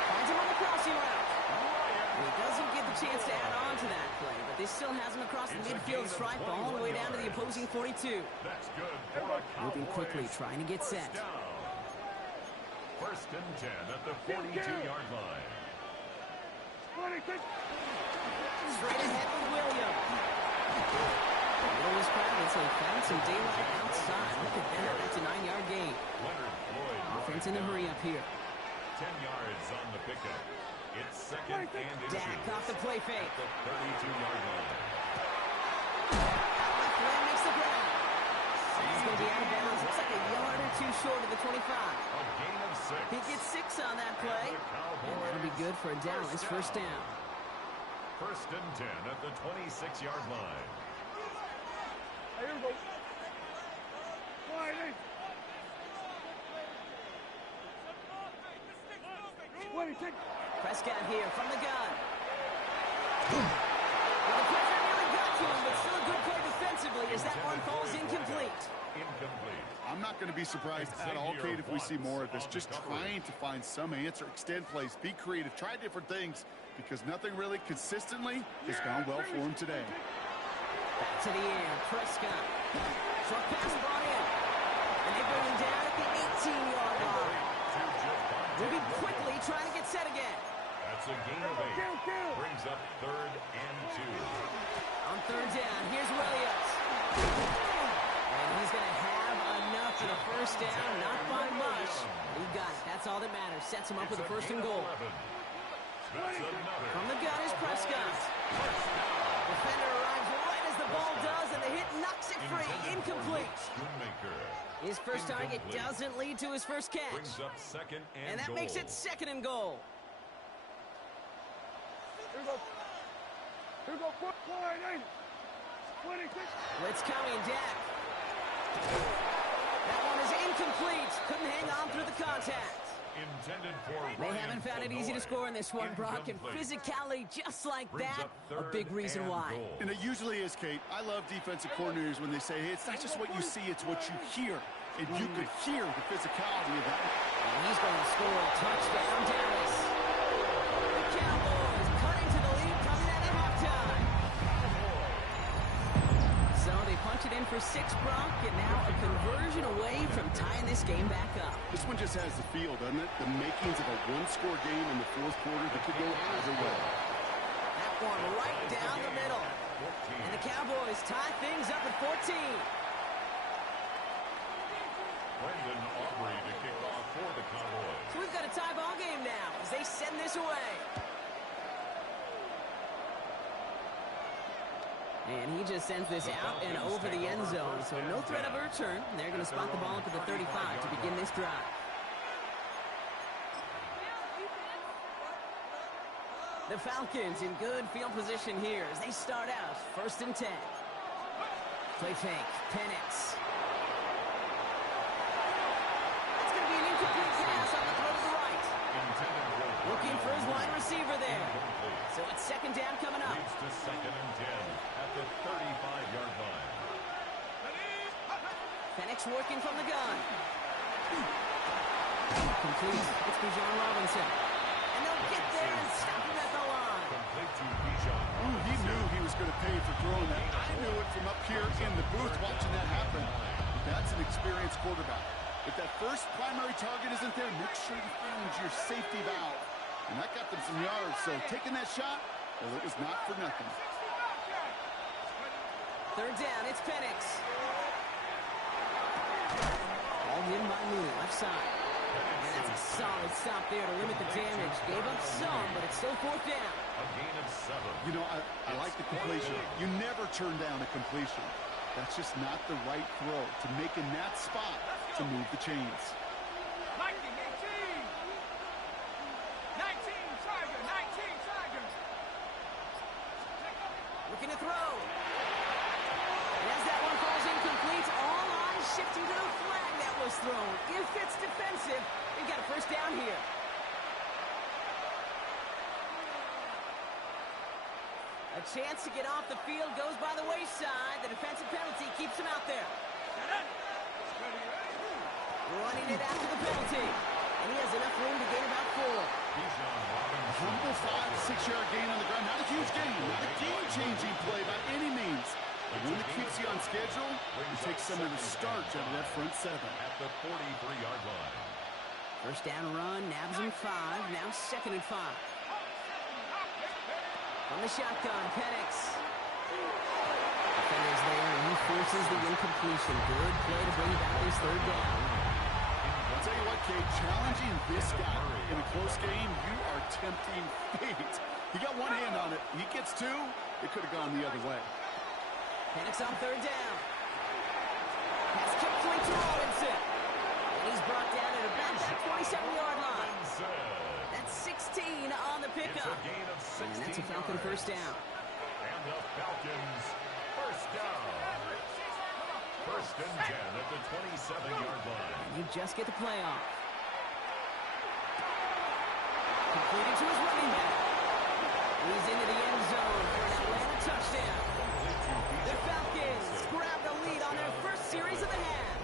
Finds him on the crossing route. He doesn't get the chance to add on to that play, but this still has him across the midfield stripe all the way down to the opposing 42. That's good for a Moving quickly, Cowboys trying to get set. first down. First and 10 at the 42-yard line. Straight ahead with William. Will was crowded, so he found some daylight outside. Look at that, that's a 9-yard gain. Leonard Floyd. Offense in a hurry up here. 10 yards on the pickup. It's second and inches. Dak off the play fake. At the 32-yard line. Left makes the grab. He's going to be out of bounds. Looks like a yard or two short of the 25. A gain of 6. He gets 6 on that play. And that'll be good for a Dallas first down. First and 10 at the 26-yard line. Here we go. Prescott here from the gun. Well, the pressure nearly got to him, but still a good play defensively as that one falls incomplete. Incomplete. I'm not going to be surprised at all, Kate, if we see more of this. Just trying to find some answer, extend plays, be creative, try different things, because nothing really consistently has gone well for him today. Back to the air, Prescott. Short pass brought in. And they bring him down at the 18-yard line. Moving quickly, trying to get set again. That's a gain of 8. Brings up third and 2. On third down, here's Williams. And he's going to have enough for the first down, not by much. He got it. That's all that matters. Sets him up with a first and goal. That's another. From the gun is Prescott. Defender arrives right as the ball does, and the hit knocks it free. Incomplete. Schoonmaker. His first target Incomplete. doesn't lead to his first catch. Brings up second And that goal. makes it second and goal. Here we go. Here we go. Line 80. 26. Blitz coming, Dak. That one is incomplete. Couldn't hang on through the contact. Intended for They Ryan haven't found it easy to Flournoy. score in this one, Brock, and Incomplete. physicality just like Brings that, up a third big reason and why. goal. And it usually is, Kate. I love defensive coordinators when they say, hey, it's not just what you see, it's what you hear. And you could hear the physicality of that. And he's going to score a touchdown, Dallas. The Cowboys cutting to the lead coming out of halftime. So they punch it in for 6, Brock, and now a conversion away from tying this game back up. This one just has the feel, doesn't it? The makings of a one-score game in the fourth quarter that could go either way. That one right down the middle. And the Cowboys tie things up at 14. Brendan Aubrey to kick off for the Cowboys. So we've got a tie ball game now as they send this away. And he just sends this out and over the end zone. So no threat of a return. They're going to spot the ball up at the 35 to begin this drive. The Falcons in good field position here as they start out 1st and 10. Play fake. Penix. That's going to be an incomplete pass on the throw to the right. Intended for Looking for his wide receiver there. Incomplete. So it's second down coming up. Leads to second and 10 at the 35-yard line. Penix working from the gun. Complete. It's Bijan Robinson. And they'll get there and stop him at the line. Complete to Bijan. Ooh, he knew he was going to pay for throwing that. I knew it from up here in the booth watching that happen. That's an experienced quarterback. If that first primary target isn't there, make sure you find your safety valve. And that got them some yards, so taking that shot, well, it was not for nothing. Third down, it's Penix. Called in by Mooney, left side. And that's a solid stop there to limit the damage. Gave up some, but it's still 4th down. A gain of 7. You know, I like the completion. You never turn down a completion. That's just not the right throw to make in that spot to move the chains. 19, 18. 19, Tiger. 19, Tiger. Looking to throw. And as that one falls incomplete, all eyes shifting to the flag that was thrown. If it's defensive, they've got a first down here. A chance to get off the field goes by the wayside. The defensive penalty keeps him out there. Running it after the penalty. And he has enough room to gain about 4. Bijan Robinson. Humble 5, 6-yard gain on the ground. Not a huge gain, not a game-changing play by any means. But one that keeps you on schedule, it takes some of the starch out of that front 7. At the 43-yard line. First down run, nabs him 5. Now 2nd and 5. From the shotgun, Penix. Defenders there, and he forces the incompletion. Good play to bring back his 3rd down. I'll tell you what, Kate, challenging this guy in a close game, you are tempting fate. He got one hand on it. He gets 2, it could have gone the other way. Penix on 3rd down. Pass complete to Robinson. And he's brought down at about that 27-yard line. That's 16 on the It's pickup. a gain of 16 And that's a Falcon yards. first down. And the Falcons first down. 1st and 10 at the 27-yard line. You just get the play off. Completed to his running back. He's into the end zone for an Atlanta touchdown. The Falcons grab the lead on their first series of the half.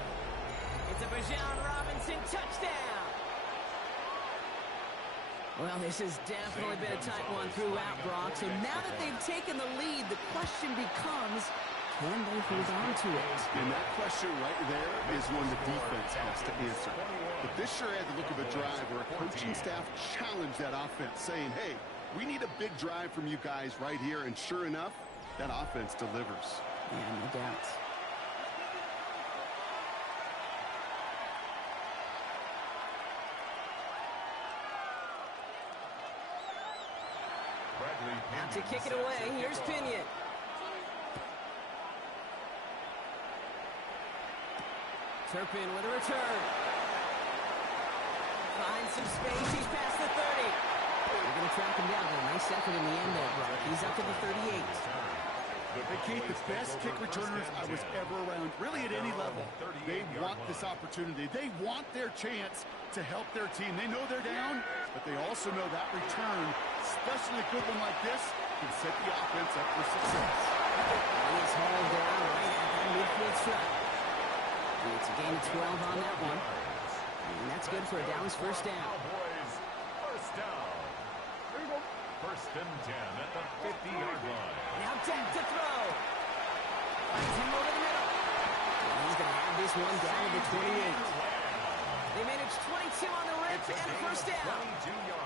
It's a Bijan Robinson touchdown. Well, this has definitely been a tight one throughout, Brock. So now that they've taken the lead, the question becomes, can they hold on to it? And that question right there is one the defense has to answer. But this sure had the look of a drive where a coaching staff challenged that offense, saying, hey, we need a big drive from you guys right here. And sure enough, that offense delivers. Yeah, no doubt. To kick it away, here's Pinion. Turpin with a return. Finds some space. He's past the 30. They're going to track him down. A nice effort in the end there, Brock. He's up to the 38. They Kate, the best kick returners I was ever around, really at any level. They want this opportunity. They want their chance to help their team. They know they're down, but they also know that return, especially a good one like this, can set the offense up for success. He's hauled down right at that midfield strike. It's a gain of 12 on that one. And that's good for a Dallas first down. Cowboys, first down. First and 10 at the 50-yard line. Now Dak to throw. Finds him over the middle. And he's going to have this one down to the 28. They managed 22 on the rip and a first down.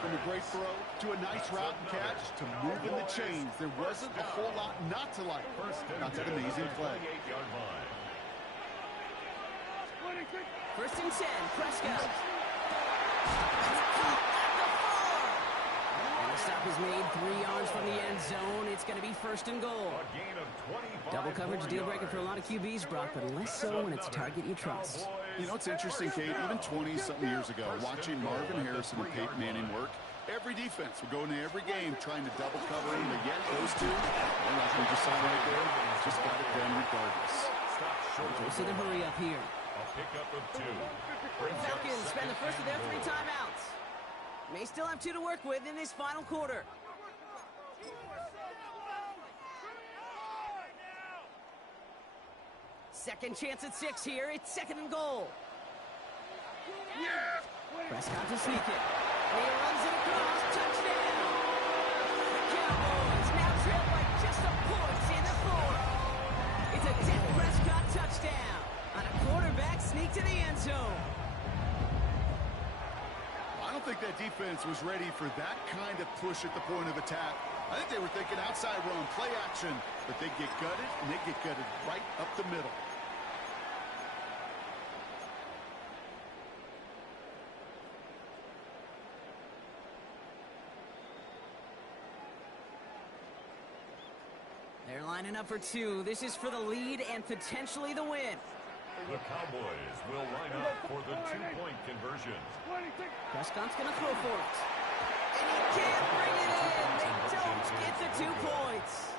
From a great throw to a nice route and catch to moving the chains, there wasn't a whole lot not to like. Not that amazing play. First and 10, Prescott. Stop is made 3 yards from the end zone. It's going to be first and goal. Double coverage deal breaker for a lot of QBs, Brock, but less so when it's a target you trust. You know, it's interesting, Kate, even 20-something years ago, watching Marvin Harrison and Peyton Manning work, every defense would go into every game trying to double cover him, but yet those two, well, like we just saw right there, just got it done regardless. We'll see the hurry up here. A pickup of 2. The Falcons spend the first of their 3 timeouts. May still have 2 to work with in this final quarter. Second chance at 6 here. It's second and goal. Prescott to sneak it. He runs it across. Touchdown. The Cowboys now trail by just a point in the 4th. It's a Dak Prescott touchdown on a quarterback sneak to the end zone. I don't think that defense was ready for that kind of push at the point of attack. I think they were thinking outside run, play action, but they get gutted, and they get gutted right up the middle. They're lining up for 2. This is for the lead and potentially the win. The Cowboys will line up for the 2-point conversion. Prescott's going to throw for it. And he can't bring it in. They don't get the 2 points.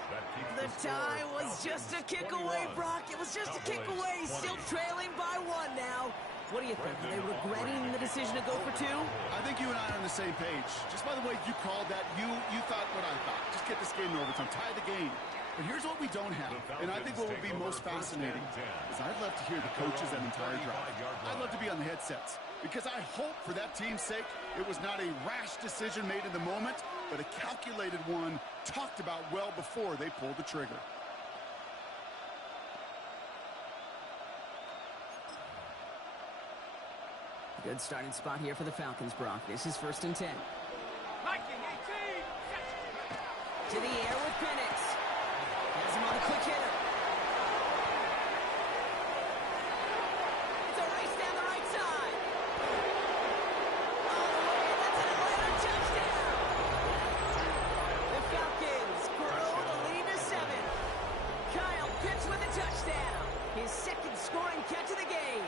The tie was just a kick away, Brock. It was just a kick away. Still trailing by 1 now. What do you think? Are they regretting the decision to go for 2? I think you and I are on the same page. Just by the way you called that, you thought what I thought. Just get this game in overtime. Tie the game. But here's what we don't have, and I think what will be most fascinating is I'd love to hear the coaches that entire drive. I'd love to be on the headsets, because I hope for that team's sake it was not a rash decision made in the moment, but a calculated one talked about well before they pulled the trigger. Good starting spot here for the Falcons, Brock. This is first and 10. To the air with Penix. Has him on a quick hitter. It's a race down the right side. All the way, that's an Atlanta touchdown. The Falcons grow the lead to 7. Kyle Pitts with a touchdown. His second scoring catch of the game.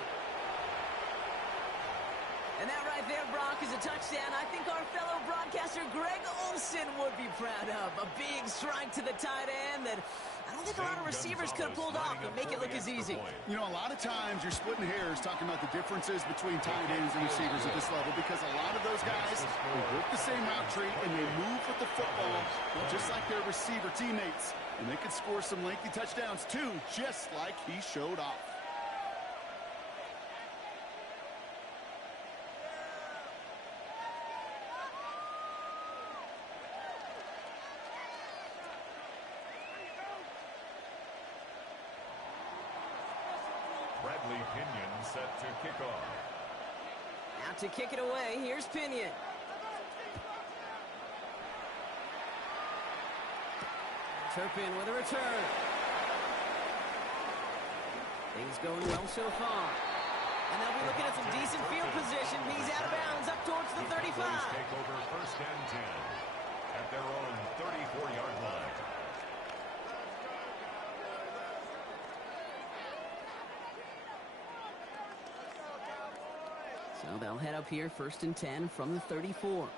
And that right there, Brock, is a touchdown I think our fellow broadcaster Greg Olsen would be proud of. A big strike to the tight end that I don't think a lot of receivers could have pulled off and make it look as easy. You know, a lot of times you're splitting hairs talking about the differences between tight ends and receivers at this level, because a lot of those guys, they work the same route tree and they move with the football just like their receiver teammates. And they can score some lengthy touchdowns too, just like he showed off. Bradley Pinion set to kick off. Out to kick it away, here's Pinion. Turpin with a return. Things going well so far. And they'll be looking at some decent field position. He's out of bounds up towards the 35. Take over first and 10 at their own 34-yard line. So they'll head up here, 1st and 10 from the 34.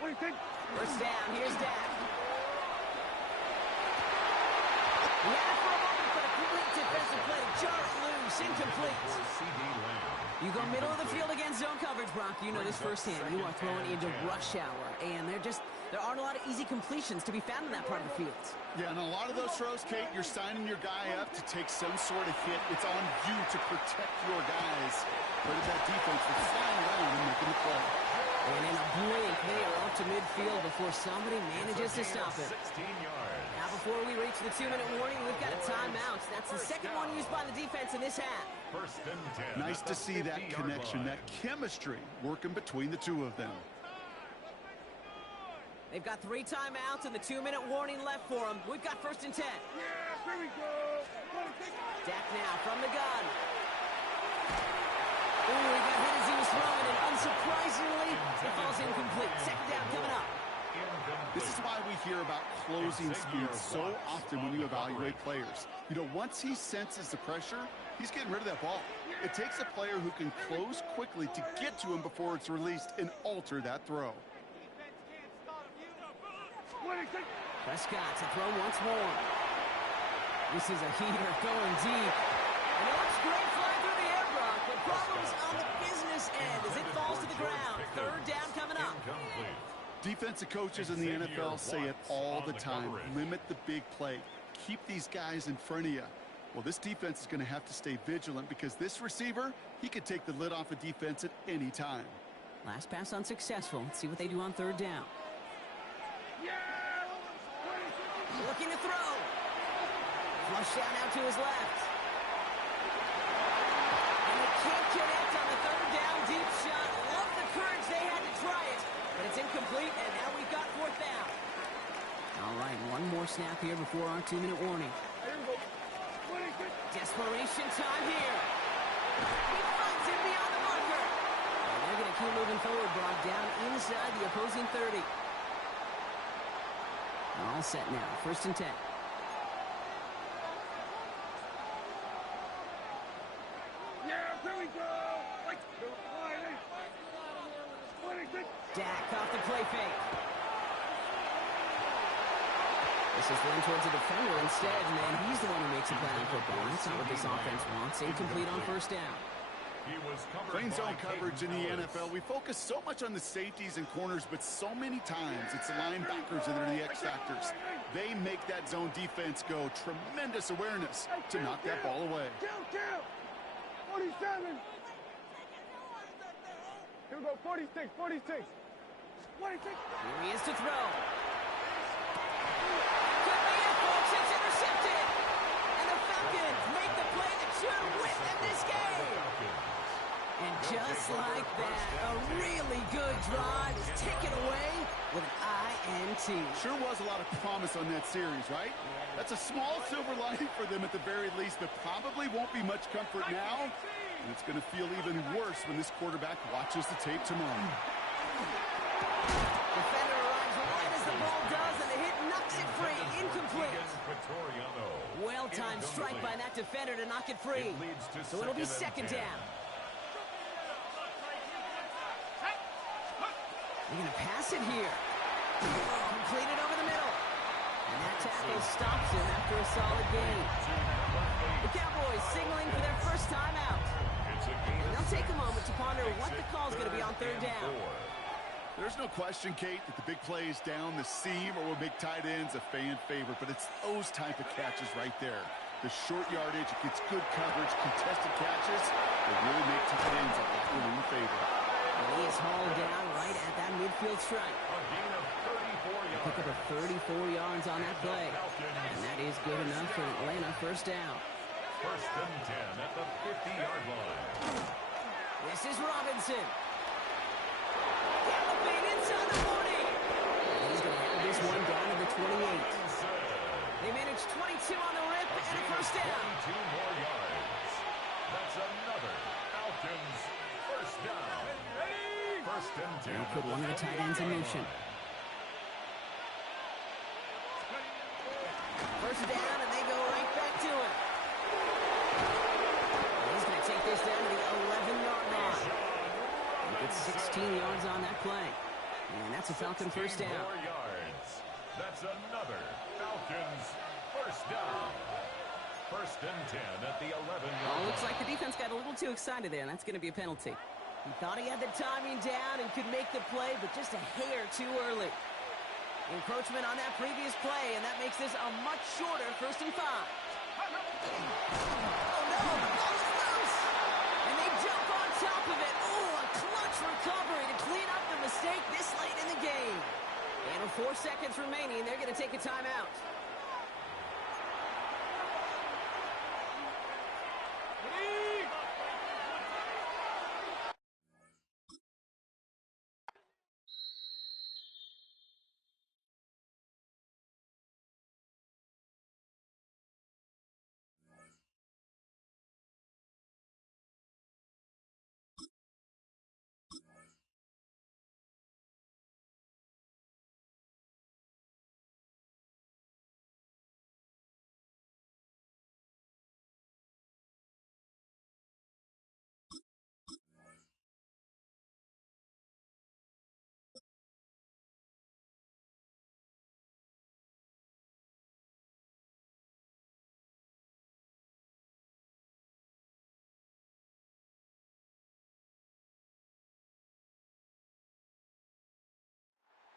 First down, here's Dak. He had it for a moment, but a complete defensive play to jar it loose, incomplete. You go middle of the field against zone coverage, Brock. You know this firsthand. You are throwing into rush hour, and there aren't a lot of easy completions to be found in that part of the field. Yeah, and a lot of those throws, Kate, you're signing your guy up to take some sort of hit. It's on you to protect your guys. But that defense was flying around and making the play. And in a blink, they are up to midfield before somebody manages to stop it. Now, before we reach the 2-minute warning, we've got a timeout. That's the second one used by the defense in this half. Nice to see that connection, that chemistry working between the two of them. They've got 3 timeouts and the 2-minute warning left for them. We've got 1st and 10. Here we go. Dak now from the gun. Ooh, he got hit as he was throwing, and unsurprisingly, it falls incomplete. 2nd down coming up. This is why we hear about closing speed so often when you evaluate players. You know, once he senses the pressure, he's getting rid of that ball. It takes a player who can close quickly to get to him before it's released and alter that throw. Prescott to throw once more. This is a heater going deep. And it looks great flying through the air, Brock, but problems on the business end as it falls to the ground. 3rd down coming up. Defensive coaches in the NFL say it all the time. Limit the big play. Keep these guys in front of you. Well, this defense is going to have to stay vigilant because this receiver, he could take the lid off a defense at any time. Last pass unsuccessful. Let's see what they do on 3rd down. Looking to throw. Flush down out to his left. And they can't connect on the 3rd down deep shot. Love the courage they had to try it. But it's incomplete, and now we've got 4th down. All right, one more snap here before our 2-minute warning. Desperation time here. He finds him beyond the marker. And they're going to keep moving forward, Brock, down inside the opposing 30. All set now, 1st and 10. Here we go. Dak off the play fake. This is run towards a defender instead, man. He's the one who makes a play on football. That's not what this offense wants. Incomplete on 1st down. Playing zone coverage in the NFL, we focus so much on the safeties and corners, but so many times it's the linebackers that are the X factors. They make that zone defense go. Tremendous awareness to knock that ball away. 47. Here we go, 46, 46. 46. Here he is to throw. Could be it, folks. It's intercepted. And the Falcons make the play that should win them this game. And just like that, a really good drive is taken away with an INT. Sure was a lot of promise on that series, right? That's a small silver lining for them at the very least, but probably won't be much comfort now. And it's going to feel even worse when this quarterback watches the tape tomorrow. Defender arrives right as the ball does, and the hit knocks it free. Incomplete. Well-timed strike by that defender to knock it free. So it'll be 2nd down. They're going to pass it here. Completed over the middle. And that tackle stops him after a solid gain. The Cowboys signaling for their first time out. And they'll take a moment to ponder what the call is going to be on 3rd down. There's no question, Kate, that the big plays down the seam or will make tight ends a fan favorite, but it's those type of catches right there. The short yardage, it gets good coverage, contested catches, they really make tight ends a locker room favorite. And he is hauled down right at that midfield strike. They pick up a 34 yards on that play. And that is good enough for Atlanta 1st down. 1st and 10 at the 50-yard line. This is Robinson. Galloping inside the 40. And he's going to have this one down to the 28. They managed 22 on the rip and a 1st down. 2 more yards. That's another Falcons 1st down. 1st and 10. They put one of the tight ends in motion. 1st down, and they go right back to it. And he's going to take this down to the 11 16 yards on that play. And that's a Falcon first down. 4 yards. That's another Falcons first down. First and 10 at the 11-yard line. Looks like the defense got a little too excited there, and that's going to be a penalty. He thought he had the timing down and could make the play, but just a hair too early. Encroachment on that previous play, and that makes this a much shorter 1st and 5. Oh, no! The ball is loose! And they jump on top of it. Oh, a clutch recovery to clean up the mistake this late in the game. And with 4 seconds remaining, they're going to take a timeout.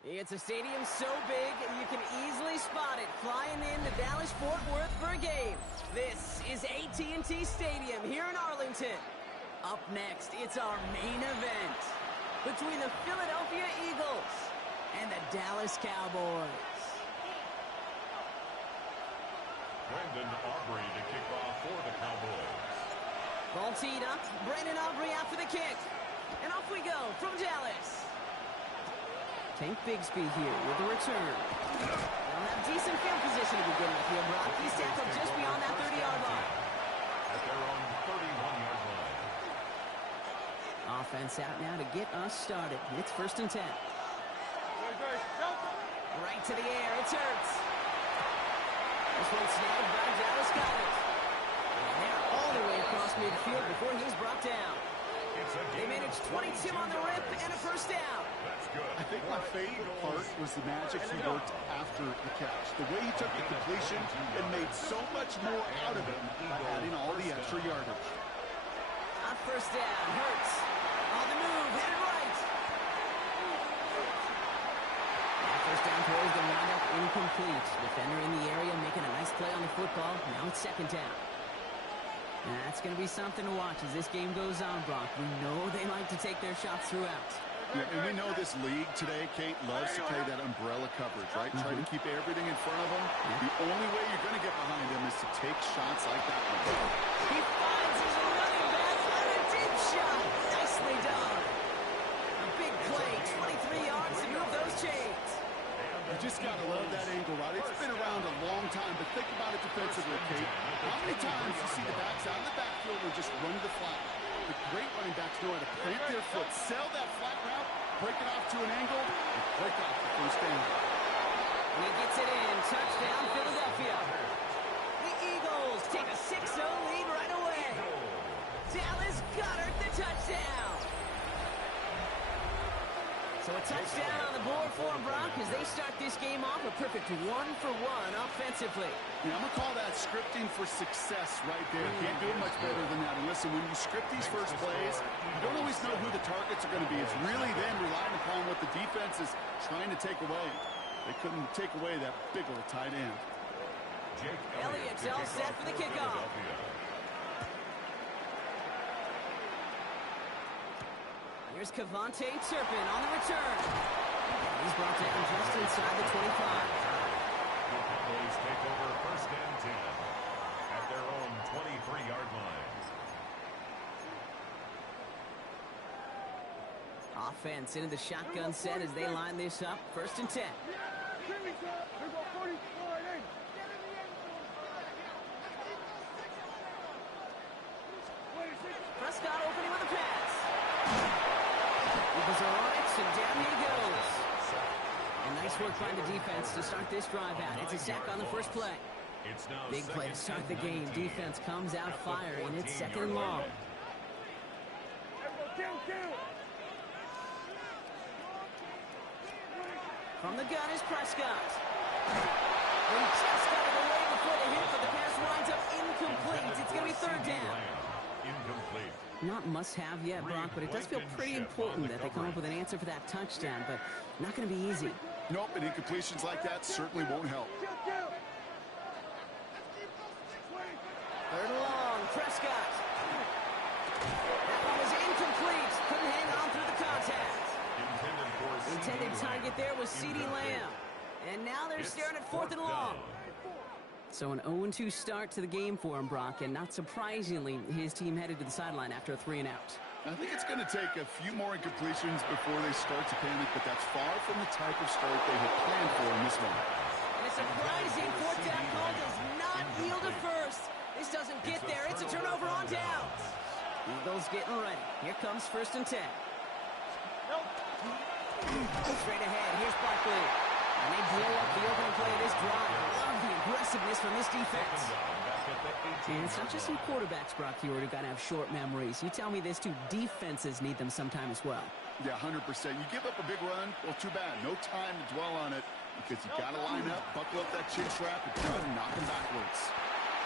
It's a stadium so big you can easily spot it flying into Dallas-Fort Worth for a game. This is AT&T Stadium here in Arlington. Up next, it's our main event between the Philadelphia Eagles and the Dallas Cowboys. Brendan Aubrey to kick off for the Cowboys. Ball teed up. Brandon Aubrey out for the kick. And off we go from Dallas. Tank Bigsby here with the return. They'll have decent field position to begin with here, Brock. He's tackled just beyond that 30-yard line. At their own 31-yard line. Offense out now to get us started. It's 1st and 10. Right to the air. It's Hurts. This one snagged by Dallas Goedert. And they're all the way across midfield before he's brought down. They managed 22 on the rip and a first down. That's good. I think my favorite part was the magic he worked after the catch. The way he took the completion and made so much more out of it by adding all the extra yardage. On first down, Hurts. On the move, headed right. That first down throw is going to wind up incomplete. Defender in the area making a nice play on the football. Now it's 2nd down. That's going to be something to watch as this game goes on, Brock. We know they like to take their shots throughout. Yeah, and we know this league today, Kate, loves to play that umbrella coverage, right? Try to keep everything in front of them. The only way you're going to get behind them is to take shots like that one. He finds his running back on a deep shot. Nicely done. A big play, 23 yards to move those chains. You just got to love that angle, right? It's been around a long time, but think about it defensively, Kate. How many times you see the backs out of the backfield and just run to the flat? The great running backs know how to plant their foot, sell that flat route, break it off to an angle, and break off the first down. And he gets it in. Touchdown, Philadelphia. The Eagles take a 6-0 lead right away. Dallas Goedert the touchdown. So a touchdown on the board for them, Brock, as they start this game off a perfect 1-for-1 offensively. Yeah, I'm going to call that scripting for success right there. Can't do it much better than that. And listen, when you script these first plays, you don't always know who the targets are going to be. It's really them relying upon what the defense is trying to take away. They couldn't take away that big old tight end. Jake Elliott's all set for the kickoff. Here's Kevontae Turpin on the return. He's brought down just inside the 25. The Cowboys take over 1st and 10 at their own 23-yard line. Offense into the shotgun set as they line this up. 1st and 10. Prescott opening with a pass. Eagles are on it, and down he goes. And nice work by the defense to start this drive out. It's a sack on the first play. Big play to start the game. Defense comes out firing. It's 2nd and long. From the gun is Prescott. And just got it away before the hit, but the pass winds up incomplete. It's going to be third down. Incomplete. Not must-have yet, Brock, but it does feel pretty important that they come up with an answer for that touchdown, but not going to be easy. Nope, and incompletions like that certainly won't help. Third and long, Prescott. That one was incomplete. Couldn't hang on through the contact. Intended target there was CeeDee Lamb. And now they're staring at fourth and long. So an 0-2 start to the game for him, Brock, and not surprisingly, his team headed to the sideline after a 3-and-out. I think it's going to take a few more incompletions before they start to panic, but that's far from the type of start they had planned for in this one. And a surprising fourth down call does not yield a first. This doesn't get there. It's a turnover on downs. Eagles getting ready. Here comes first and 10. Straight ahead. Here's Barkley. And they blow up the opening play of this drive. Love the aggressiveness from this defense. And it's not just some quarterbacks, Brock, here who got to have short memories. You tell me this too, defenses need them sometime as well. Yeah, 100%. You give up a big run, well, too bad. No time to dwell on it because you got to line up, buckle up that chin strap, and try to knock him backwards.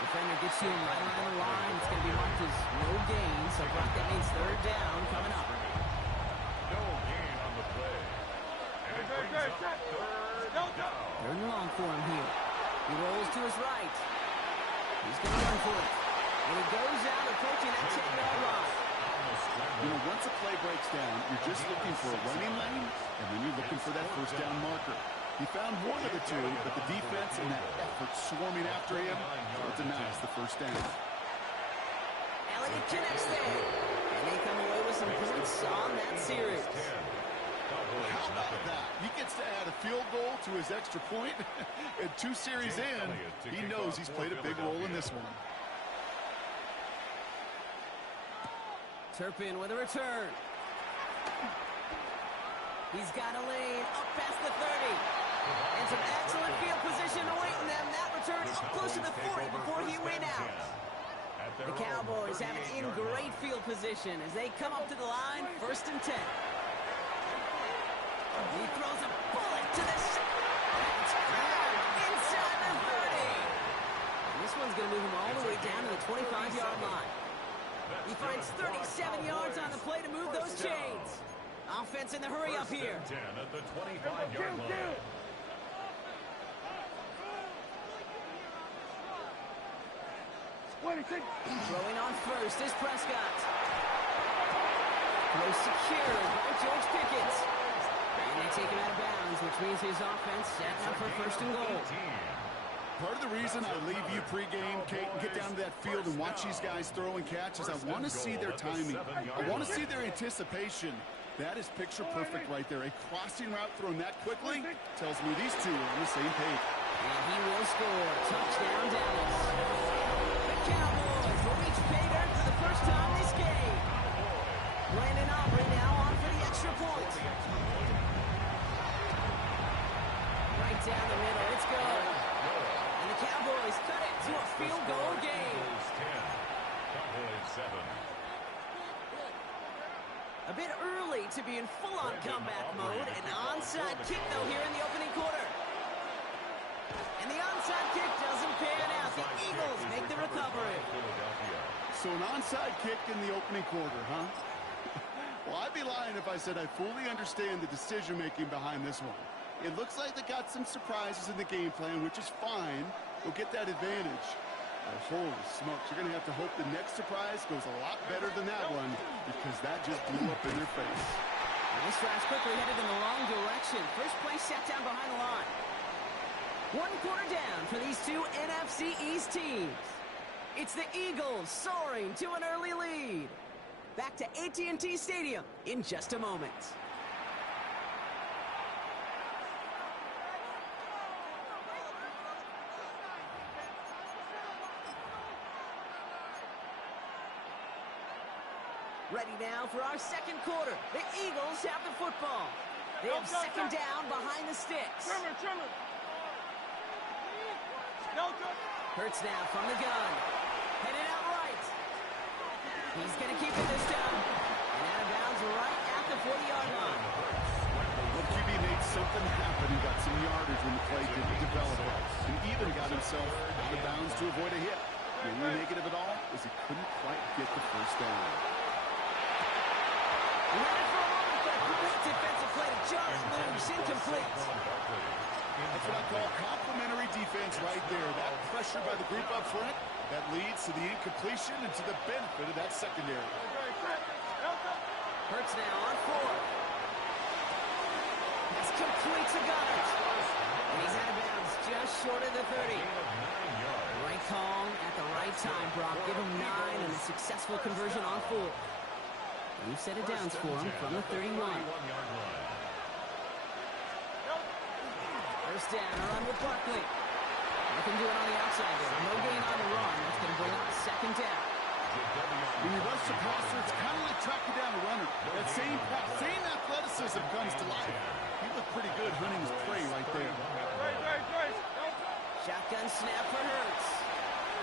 Defender gets you in right on the line. It's going to be marked as no gain. So, Brock, that means third down coming up. No gain on the play. And it brings up third down. Third and long for him here. He rolls to his right. He's going to run for it. And he goes out approaching that 10-yard line. You know, once a play breaks down, you're just looking for a running lane, and then you're looking for that first down marker. He found one of the two, but the defense and that effort swarming after him denies the first down. Elliott connects there. And they come away with some points on that series. How about that? He gets to add a field goal to his extra point. And 2 series in, he knows he's played a big role in this one. Turpin with a return. He's got a lane up past the 30. And some excellent field position awaiting them. That return up close to the 40 before he went out. The Cowboys have it in great field position as they come up to the line, first and 10. He throws a bullet to the it's inside the 30. And this one's going to move him all the way down to the 25-yard line. He finds 37 yards on the play to move those chains. Offense in the hurry up here. 10 at the 25-yard line. Throwing on first is Prescott. Throw secured by George Pickens. And they take him out of bounds, which means his offense setting up for first and goal. Part of the reason I leave you pregame, Kate, and get down to that field and watch these guys throw and catch is I want to see their timing. I want to see their anticipation. That is picture perfect right there. A crossing route thrown that quickly tells me these two are on the same page. And he will score. Touchdown, Dallas. The Cowboys will reach pay dirt for the first time this game. Brandon Aubrey now on for the extra point. Right down the middle. It's good. And the Cowboys cut it to a field goal game. Cowboys 7. A bit early to be in full-on comeback mode. An onside kick, though, here in the opening quarter. And the onside kick doesn't pan out. The Eagles make the recovery. So an onside kick in the opening quarter, huh? Well, I'd be lying if I said I fully understand the decision-making behind this one. It looks like they got some surprises in the game plan, which is fine. They'll get that advantage. Holy smokes, you're going to have to hope the next surprise goes a lot better than that one because that just blew up in their face. And this drive's quickly headed in the wrong direction. First play set down behind the line. 1 quarter down for these two NFC East teams. It's the Eagles soaring to an early lead. Back to AT&T Stadium in just a moment. Ready now for our second quarter. The Eagles have the football. They have second down behind the sticks. Hurts now from the gun. Headed out right. He's going to keep it this time. And out of bounds right at the 40-yard line. What QB made something him happen and got some yardage when the play didn't develop it. And even got himself out of bounds to avoid a hit. The only negative at all is he couldn't quite get the first down. Great defensive play to jar it loose, incomplete. That's what I call complimentary defense right there. That pressure by the group up front, that leads to the incompletion and to the benefit of that secondary. Hurts now on 4. That's complete to Goddard. And he's out of bounds, just short of the 30. Right call at the right time, Brock. Give him 9 and a successful conversion on 4. We've set it down for him from the 31. First down, a run with Barkley. Nothing doing on the outside there. No gain on the run. That's going to bring up second down. When you rush the passer, it's kind of like tracking down a runner. That same athleticism comes to life. He looked pretty good hunting his prey right there. Shotgun snap for Hurts.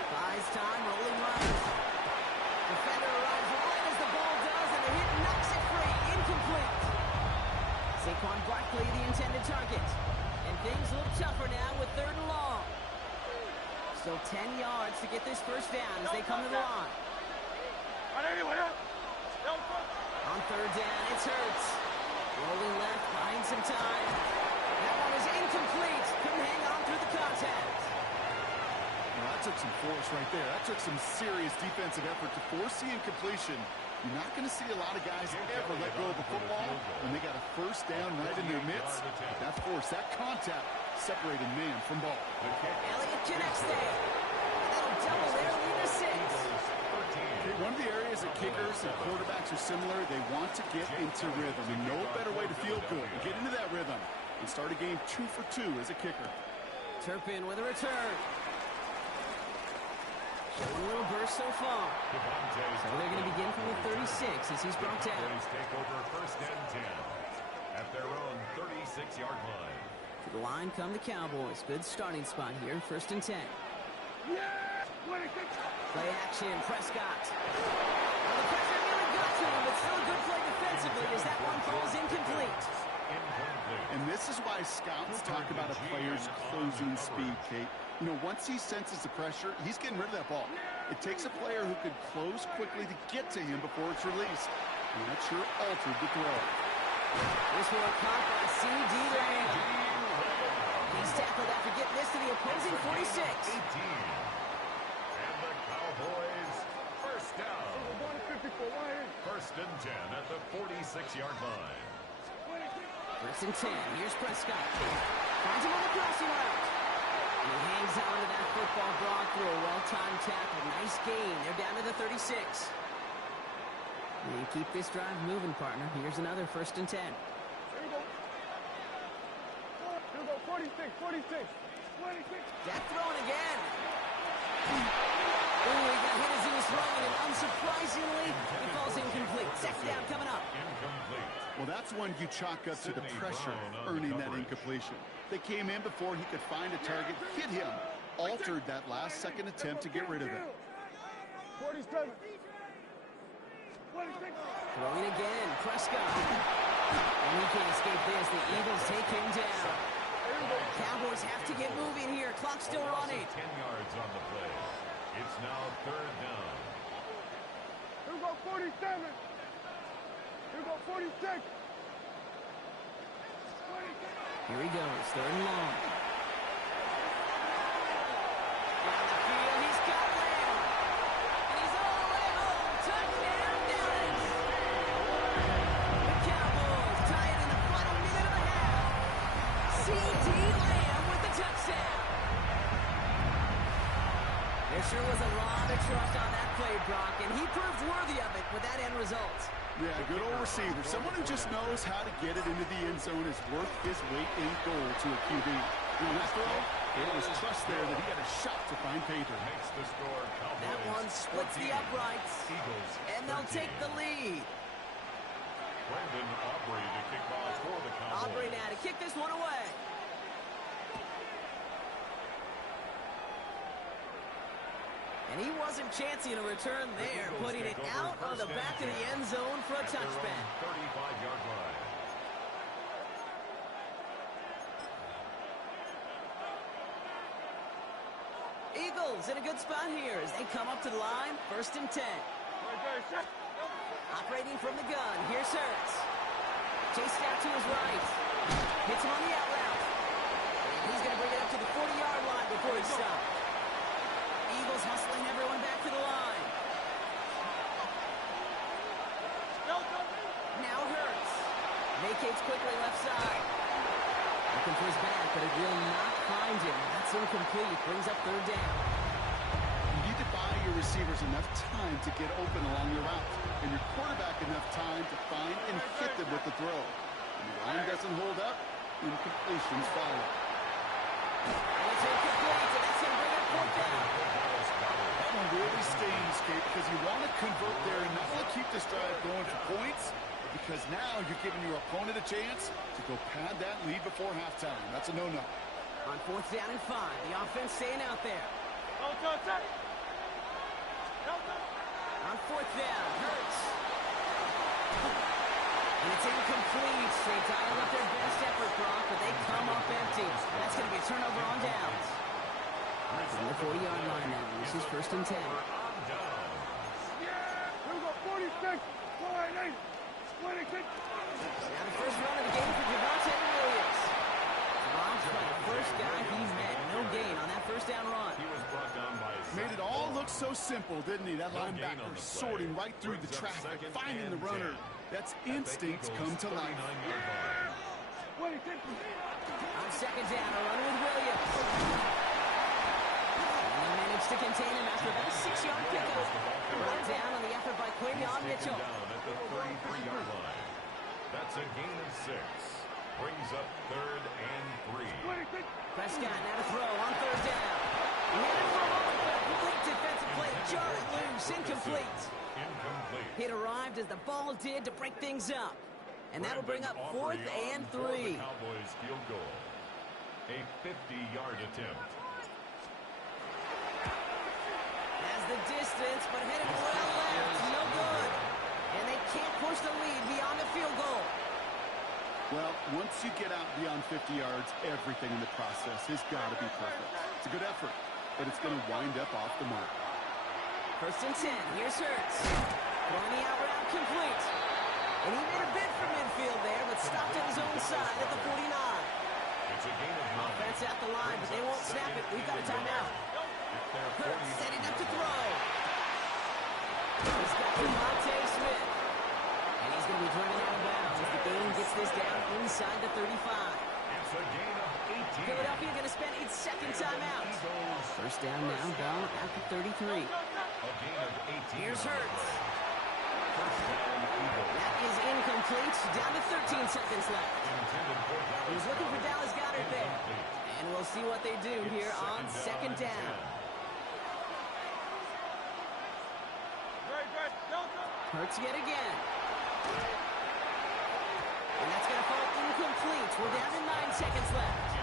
Buys time, rolling runs. Defender arrives right as the ball does, and the hit knocks it free. Incomplete. Saquon Barkley, the intended target. And things look tougher now with 3rd and long. Still 10 yards to get this first down as they come to the line. On 3rd down, it's Hurts. Rolling left, buying some time. That one is incomplete. Couldn't hang on through the contact. Well, that took some force right there. That took some serious defensive effort to force the incompletion. You're not going to see a lot of guys ever let go of the football when they got a first down right in their midst. That force, that contact, separated man from ball. Elliott connects there. That'll double their lead to 6. One of the areas that kickers and quarterbacks are similar, they want to get into rhythm. And no better way to feel good, to get into that rhythm and start a game 2 for 2 as a kicker. Turpin with a return. Showing a little burst so far. So they're going to begin from the 36 as he's brought down. Take over 1st and 10 at their own 36-yard line. To the line come the Cowboys. Good starting spot here, 1st and 10. Play action, Prescott. Well, the pressure nearly got to him, but still a good play defensively as that one falls incomplete. And this is why scouts talk about a player's closing speed, Kate. You know, once he senses the pressure, he's getting rid of that ball. It takes a player who could close quickly to get to him before it's released. And that sure altered the throw. This one caught by C.D. Lamb. He's tackled after getting this to the opposing 46. And the Cowboys, first down. 1st and 10 at the 46-yard line. 1st and 10. Here's Prescott. Finds him on the crossing route. And he hangs on to that football, Brock, through a well-timed tackle. Nice gain. They're down to the 36. And keep this drive moving, partner. Here's another 1st and 10. 46. Jack throwing again. Ooh, he got hit as he was throwing, and unsurprisingly, he falls incomplete. Second down coming up. Incomplete. Well, that's one you chalk up to the pressure earning that incompletion. They came in before he could find a target, hit him, altered that last-second attempt to get rid of it. 47. Throwing again, Prescott. And he can't escape this. The Eagles take him down. Cowboys have to get moving here. Clock still running. 10 yards on the play. It's now 3rd down. Here we go 47. Here we go 46. Here he goes, 3rd and long. Down the field, he's got Lamb. And he's all the way home. Touchdown, Dallas. The Cowboys tie it in the final minute of the half. C.D. Lamb with the touchdown. There sure was a lot of trust on that play, Brock, and he proved worthy of it with that end result. Yeah, good old receiver. Someone who just knows how to get it into the end zone is worth his weight in gold to a QB. In that throw, there was trust there that he had a shot to find pay dirt. Makes the score Cowboys. That one splits the uprights, Eagles, and they'll 13. take the lead. Brandon Aubrey to kick off for the Cowboys. Aubrey now to kick this one away. And he wasn't chancing a return there, putting it out on the back of the end zone for a touchback. 35-yard line. Eagles in a good spot here as they come up to the line, 1st and 10. Operating from the gun, here's Hurts. Chased out to his right. Hits him on the out route. And he's going to bring it up to the 40-yard line before he stops. Eagles hustling everyone back to the line. Now Hurts. Vacates quickly left side. Looking for his back, but it will not find him. That's incomplete. Brings up 3rd down. You need to buy your receivers enough time to get open along your route, and your quarterback enough time to find and hit them with the throw. When the line doesn't hold up, incompletions follow. And it's incomplete, and that's going to bring up 4th down. That one really stings, Kate, because you want to convert there and not only keep this drive going for points, because now you're giving your opponent a chance to go pad that lead before halftime. That's a no-no. On 4th down and 5, the offense staying out there. On 4th down, Hurts. And it's incomplete. They dial up their best effort, Brock, but they come up empty. That's going to be a turnover on downs. From the 40-yard line now, this is 1st and 10. Here we go, 46, 48, 26. Now the first run of the game for Javonte Williams. Drops by the first guy he met. No gain on that 1st down run. He was brought down by Made it all look so simple, didn't he? That linebacker sorting right through the traffic, finding the runner. That's instincts come to life. On 2nd down, a run with Williams. And they managed to contain him after about a 6-yard pickup. Brought down on the effort by Quavion Mitchell. Down at the 33-yard line. That's a gain of 6. Brings up 3rd and 3. Prescott now to throw on 3rd down. He had it for a moment, but a complete defensive play to jar it loose. Incomplete. It arrived as the ball did to break things up. And that'll bring up 4th and 3. Cowboys field goal. A 50-yard attempt. Has the distance, but headed well left. No good. And they can't push the lead beyond the field goal. Well, once you get out beyond 50 yards, everything in the process has got to be perfect. It's a good effort, but it's going to wind up off the mark. 1st and 10. Here's Hurts. Throwing the out route complete. And he made a bid for midfield there, but stopped at his own side at the 49. It's a gain of 9. Offense at the line, but they won't snap it. We've got a timeout. Hurts setting up to throw. He's got Devontae Smith. And he's going to be driven out of bounds as the game gets this down inside the 35. It's a gain of 18. Philadelphia going to spend its 2nd timeout. 1st down now, ball at the 33. A gain of 18. Here's Hurts. First down, Eagles. That is incomplete. Down to 13 seconds left. Intended for Dallas. He was looking for Dallas Goedert there. Incomplete. And we'll see what they do here on 2nd down. Hurts yet again. And that's going to fall incomplete. We're down to 9 seconds left.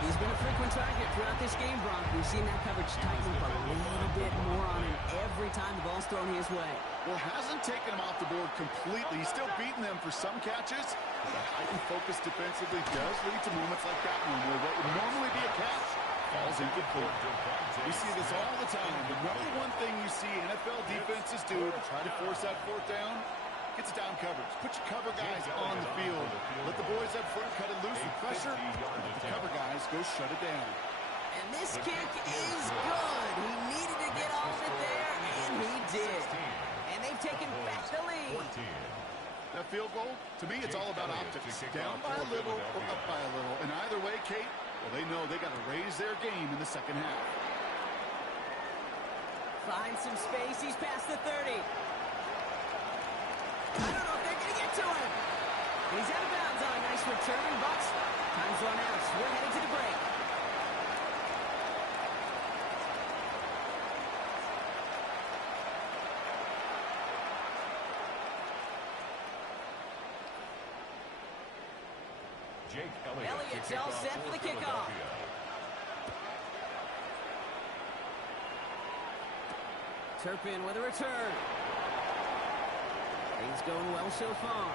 He's been a frequent target throughout this game, Brock. We've seen that coverage tighten up a little bit more on him every time the ball's thrown his way. Well, hasn't taken him off the board completely. He's still beating them for some catches. That heightened focus defensively does lead to moments like that one where what would normally be a catch falls incomplete. We see this all the time. The number one thing you see NFL defenses do to try to force that 4th down, gets down coverage. Put your cover guys on the field. Let the boys up front cut it loose with pressure. Let the cover guys go shut it down. And this kick is good. He needed to get all of it there, and he did. And they've taken back the lead. That field goal, to me, it's all about optics. Down by a little or up by a little. And either way, Kate, well, they know they got to raise their game in the 2nd half. Finds some space. He's past the 30. I don't know if they're going to get to him. He's out of bounds on a nice return, but time's run out. We're headed to the break. Jake Elliott's all set for the kickoff. Turpin with a return. Things going well so far.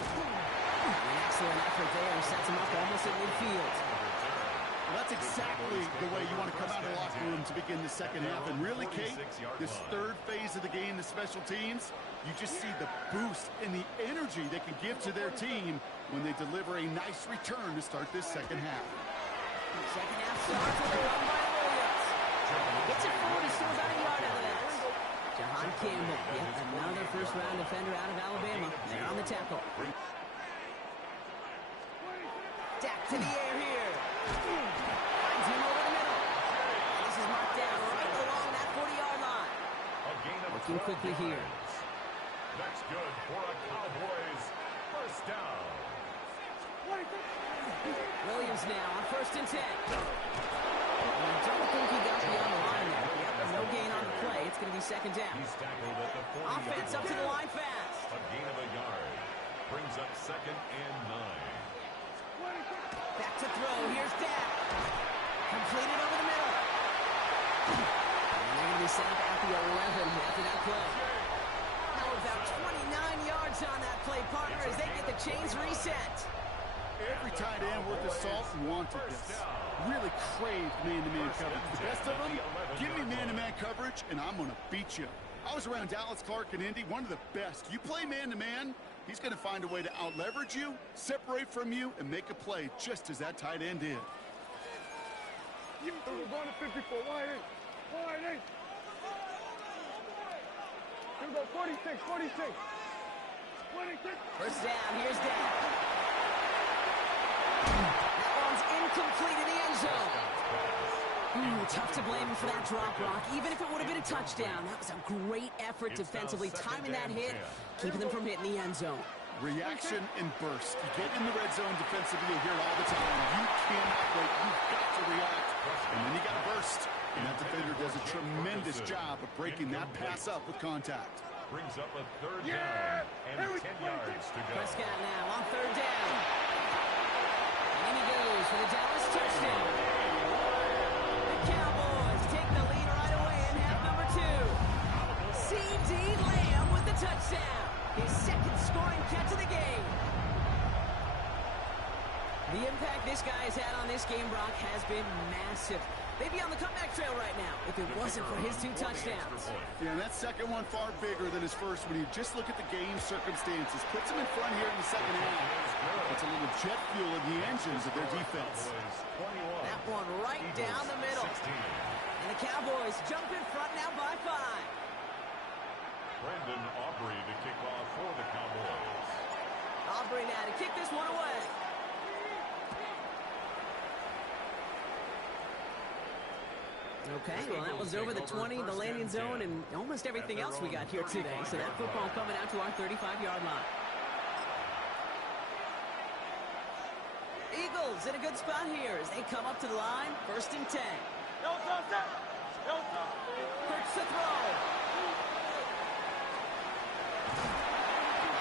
An excellent effort there. Sets him up almost at midfield. Well, that's exactly the way you want to come out of the locker room to begin the second half. And really, Kate, this third phase of the game, the special teams, you just see the boost and the energy they can give to their team when they deliver a nice return to start this second half. Second half starts with a run by Williams. Gets it forward, he's still about a yard out of that. Jahan Campbell, yet another first-round defender out of Alabama. They're on the tackle. Dak to the air here. Finds him over the middle. And this is marked down right along that 40-yard line. Working quickly here. That's good for a Cowboys first down. Williams now on 1st and 10. I don't think he got beyond the line there. Yep, no gain on the play. It's going to be second down. He's tackled at the 40. Offense up to the line fast. A gain of a yard. Brings up 2nd and 9. Back to throw. Here's Dak. Completed over the middle. And they're going to be set up at the 11 after that play. Now about 29 yards on that play, partner, as they get the chains reset. Every tight end worth his salt wanted this. Really craved man-to-man coverage. The best of them, give me man-to-man coverage, and I'm going to beat you. I was around Dallas Clark and Indy, one of the best. You play man-to-man, he's going to find a way to out-leverage you, separate from you, and make a play just as that tight end did. We're going to 54. Wide 8. Here we go. 46. 46. First down. Here's Dak. That one's incomplete in the end zone. Tough to blame him for that drop, Rock. Even if it would have been a touchdown, that was a great effort defensively, timing that hit, keeping them from hitting the end zone. Reaction and burst. You get in the red zone defensively, you hear it all the time. You cannot wait. You've got to react. And then you got to burst. And that defender does a tremendous job of breaking that pass up with contact. Brings up a 3rd down and 10 yards to go. Prescott now on 3rd down. And he goes for the Dallas touchdown. The Cowboys take the lead right away in half number 2. C.D. Lamb with the touchdown. His 2nd scoring catch of the game. The impact this guy has had on this game, Brock, has been massive. They'd be on the comeback trail right now if it wasn't for his 2 touchdowns. Yeah, and that second one far bigger than his first when you just look at the game circumstances. Puts him in front here in the second half. Puts a little jet fuel in the engines of their defense. That one right down the middle. And the Cowboys jump in front now by 5. Brandon Aubrey to kick off for the Cowboys. Aubrey now to kick this one away. Okay, well, that was over the 20, the landing zone, and almost everything else we got here today. So that football coming out to our 35-yard line. Eagles in a good spot here as they come up to the line. 1st and 10. Hurts the throw.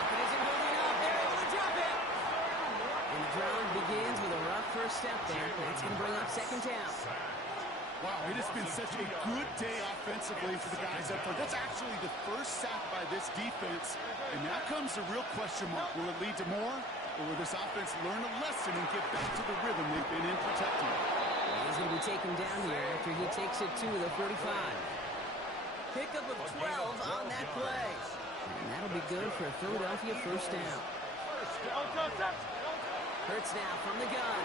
It isn't holding up. They're able to drop it. And the drive begins with a rough first step there. That's going to bring up 2nd down. Wow, it has been such a good day offensively for the guys up front. That's actually the first sack by this defense. And now comes the real question mark. Will it lead to more? Or will this offense learn a lesson and get back to the rhythm they've been in protecting? He's going to be taken down here after he takes it to the 45. Pickup of 12 on that play. And that'll be good for a Philadelphia first down. Hurts now from the gun.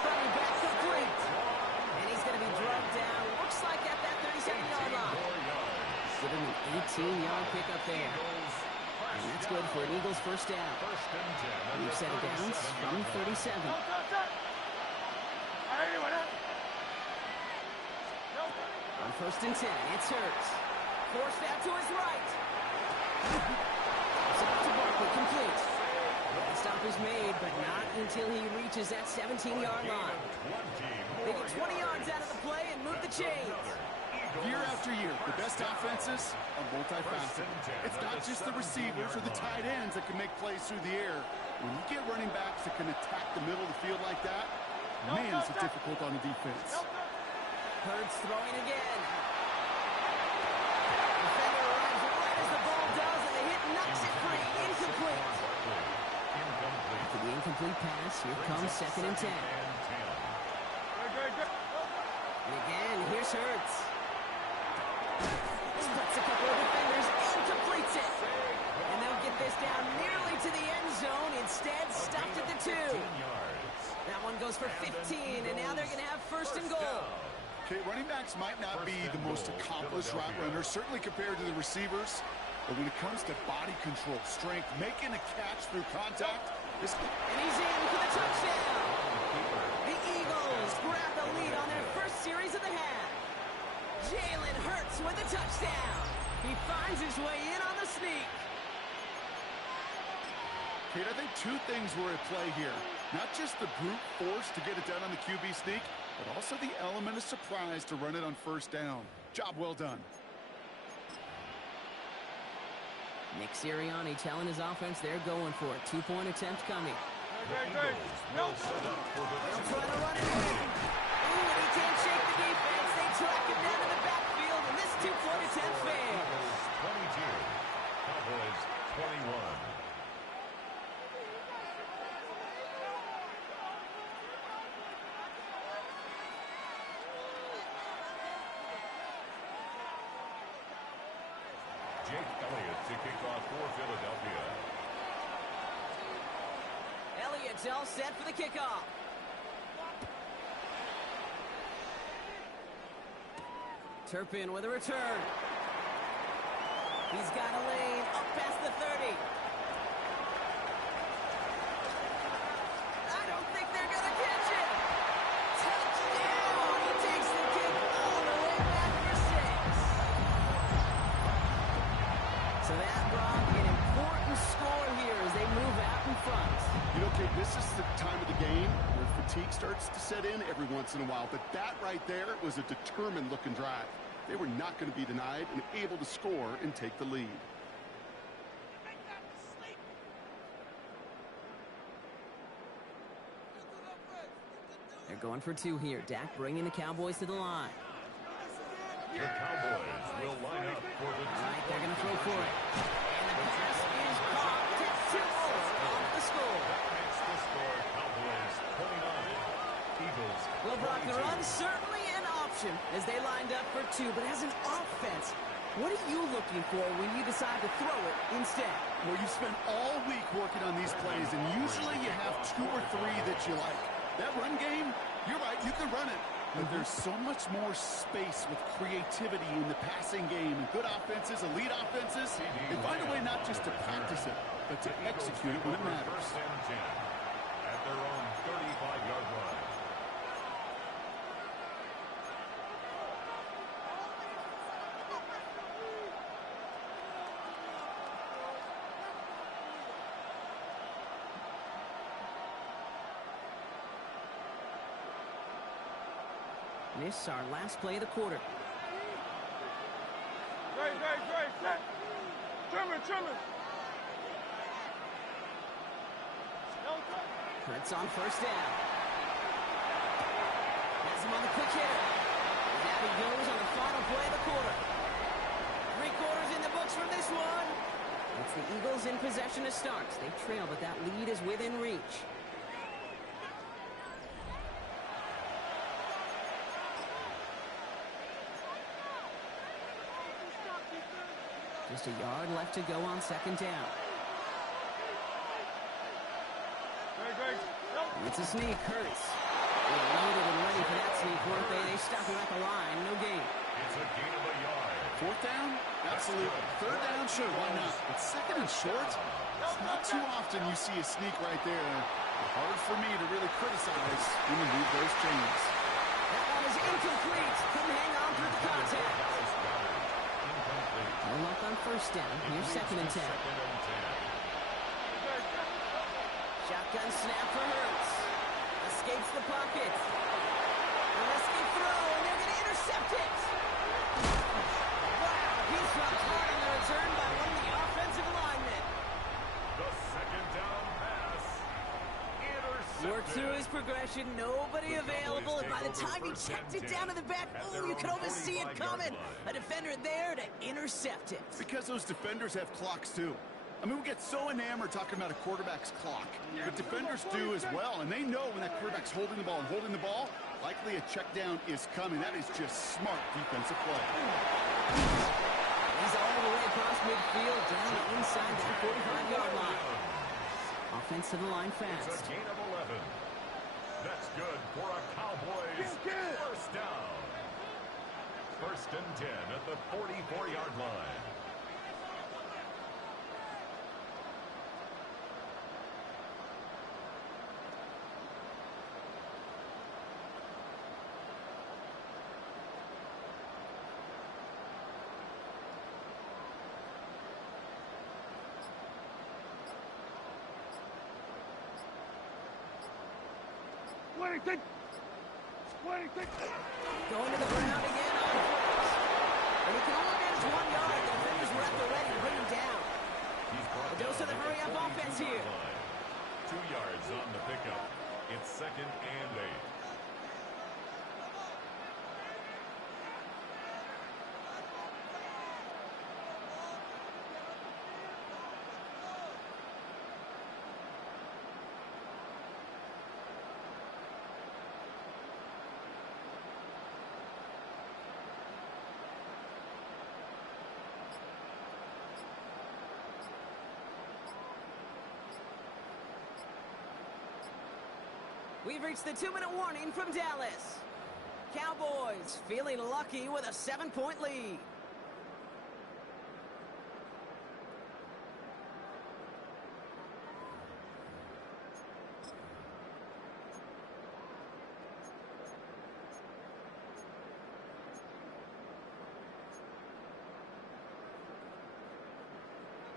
Running back complete. And he's going to be drugged down. Looks like at that 37-yard line. Give him an 18-yard pickup there. And that's good for an Eagles first down. We've set it down from 37. On 1st and 10, it's Hurts. Forced out to his right. It's out to Barkley, complete. The stop is made, but not until he reaches that 17-yard line. They get 20 yards out of the play and move the chains. Year after year, the best offenses are multifaceted. It's not just the receivers or the tight ends that can make plays through the air. When you get running backs that can attack the middle of the field like that, man, is it difficult on the defense. Hurts throwing again. Defender arrives right as the ball does, and the hit knocks it free. Incomplete. After the incomplete pass, here comes 2nd and 10. And again, here's Hurts. Splits a couple of defenders and completes it. And they'll get this down nearly to the end zone. Instead, stopped at the 2. That one goes for 15, and now they're going to have first and goal. Okay, running backs might not be the most accomplished route runners, certainly compared to the receivers. But when it comes to body control, strength, making a catch through contact, this... And he's in for the touchdown. The Eagles grab the lead on their first series of the half. Jalen Hurts with the touchdown. He finds his way in on the sneak. Kate, I think two things were at play here. Not just the brute force to get it done on the QB sneak, but also the element of surprise to run it on first down. Job well done. Nick Sirianni telling his offense they're going for it. 2-point attempt coming. They'll Trying to run it in. Ooh, and he can't shake the defense. They track him down in the backfield, and this 2-point attempt fails. 22. Cowboys 21. Jake Elliott to kick off for Philadelphia. Elliott's all set for the kickoff. Turpin with a return. He's got a lane up past the 30. I don't think they're going to catch it. Touchdown! He takes the kick all the way back for 6. So that brought an important score here as they move out in front. You know, Kate, this is the time of the game where fatigue starts to set in every once in a while. But that right there was a determined-looking drive. They were not going to be denied and able to score and take the lead. They're going for 2 here. Dak bringing the Cowboys to the line. The Cowboys will line up for the All right, they're going to throw for it. And the pass is caught. Off the score. That makes the score Cowboys 29. Eagles. Well, Brock, the run certainly an option as they lined up for 2, but as an offense, what are you looking for when you decide to throw it instead? Well, you spend all week working on these plays, and usually you have 2 or 3 that you like. That run game, you're right, you can run it. But there's so much more space with creativity in the passing game. And good offenses, elite offenses, they find a way not just to practice it, but to execute it when it matters. First and 10 at their own 35-yard line. This is our last play of the quarter. Great, set. Trimmer. Hurts on first down. Has him on the quick hitter. And out he goes on the final play of the quarter. 3 quarters in the books from this one. It's the Eagles in possession to start. They trail, but that lead is within reach. Just a yard left to go on second down. It's a sneak, Hurts. They're loaded and ready for that sneak, weren't they? They stop him at the line, no gain. It's a gain of a yard. 4th down? Absolutely. 3rd down? Sure, why not? But 2nd and short? It's not too often you see a sneak right there. Hard for me to really criticize when you move those chains. That one is incomplete. Couldn't hang on through the contact. No luck on first down. Here's 2nd and 10. Shotgun snap for Hurts. Escapes the pocket. A risky throw, and they're going to intercept it. Wow, he's dropped hard on the return by one of the offensive linemen. The second down pass. Intercepted. Worked through his progression, nobody available, and by the time he checked it down to the back, oh, you could almost see it coming. A defender there to intercept it. Because those defenders have clocks too. I mean, we get so enamored talking about a quarterback's clock, but defenders do as well, and they know when that quarterback's holding the ball, likely a check down is coming. That is just smart defensive play. He's all the way across midfield, down inside that 45-yard line. Offense to the line fast. It's a gain of 11. That's good for a Cowboys first down. First and 10 at the 44-yard line. Going to the ground again on fourth. And he can only manage 1 yard. The defenders were at the ready to bring him down. A dose of the hurry-up offense here. 2 yards on the pickup. It's second and 8. We've reached the 2-minute warning from Dallas. Cowboys feeling lucky with a 7-point lead.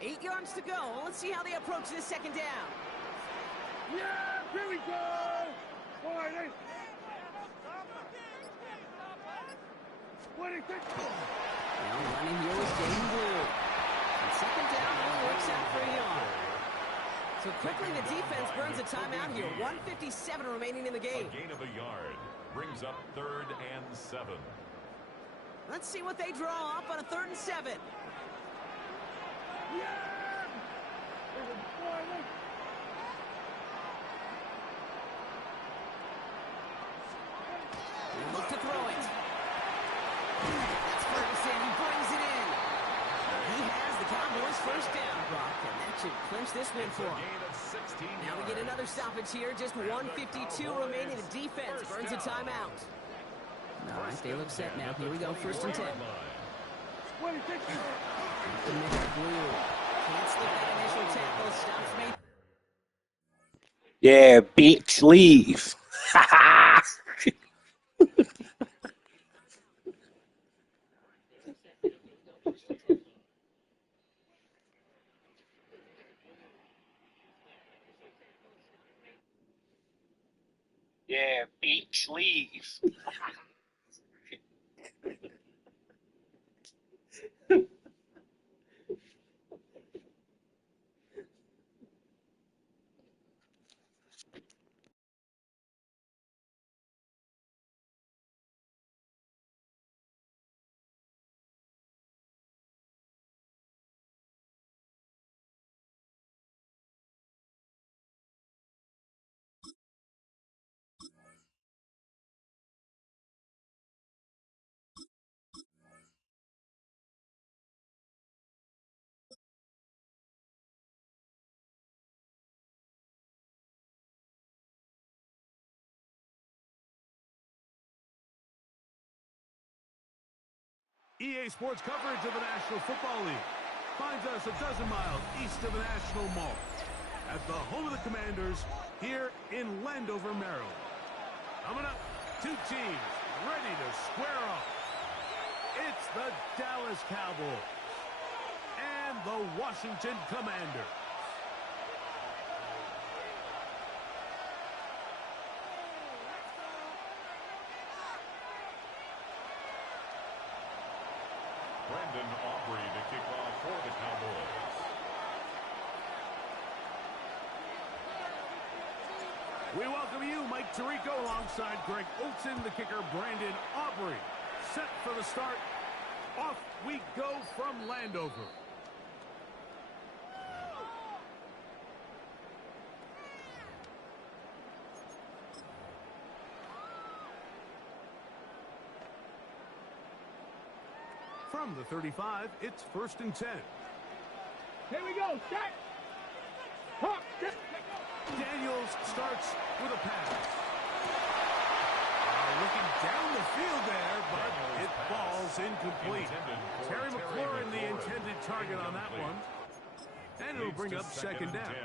Eight yards to go. Let's see how they approach this second down. Yeah, here we go! Wide 8. 26. Now running here was Jaden Blue. And second down only works out for a yard. So quickly the defense burns a timeout here. 1:57 remaining in the game. A gain of a yard brings up 3rd and 7. Let's see what they draw up on a 3rd and 7. Yeah! Look to throw it. That's Ferguson. He brings it in. He has the Cowboys first down, Brock, and that should clinch this win for him. Now we get another stoppage here. Just 1:52 remaining. The defense burns a timeout. All right, they look set now. Here we go, 1st and 10. Blue. Can't slip that initial tackle. Stops me. Yeah, bitch, leave. Yeah, bitch, leave. EA Sports coverage of the National Football League finds us a dozen miles east of the National Mall at the home of the Commanders here in Landover, Maryland. Coming up, 2 teams ready to square off. It's the Dallas Cowboys and the Washington Commanders. Brandon Aubrey to kick off for the Cowboys. We welcome you, Mike Tirico, alongside Greg Olson, the kicker, Brandon Aubrey. Set for the start. Off we go from Landover. From the 35, it's 1st and 10. Here we go. Set. Daniels starts with a pass. Looking down the field there, but it falls incomplete. Terry McLaurin, the intended target on that one. And it'll bring up 2nd down.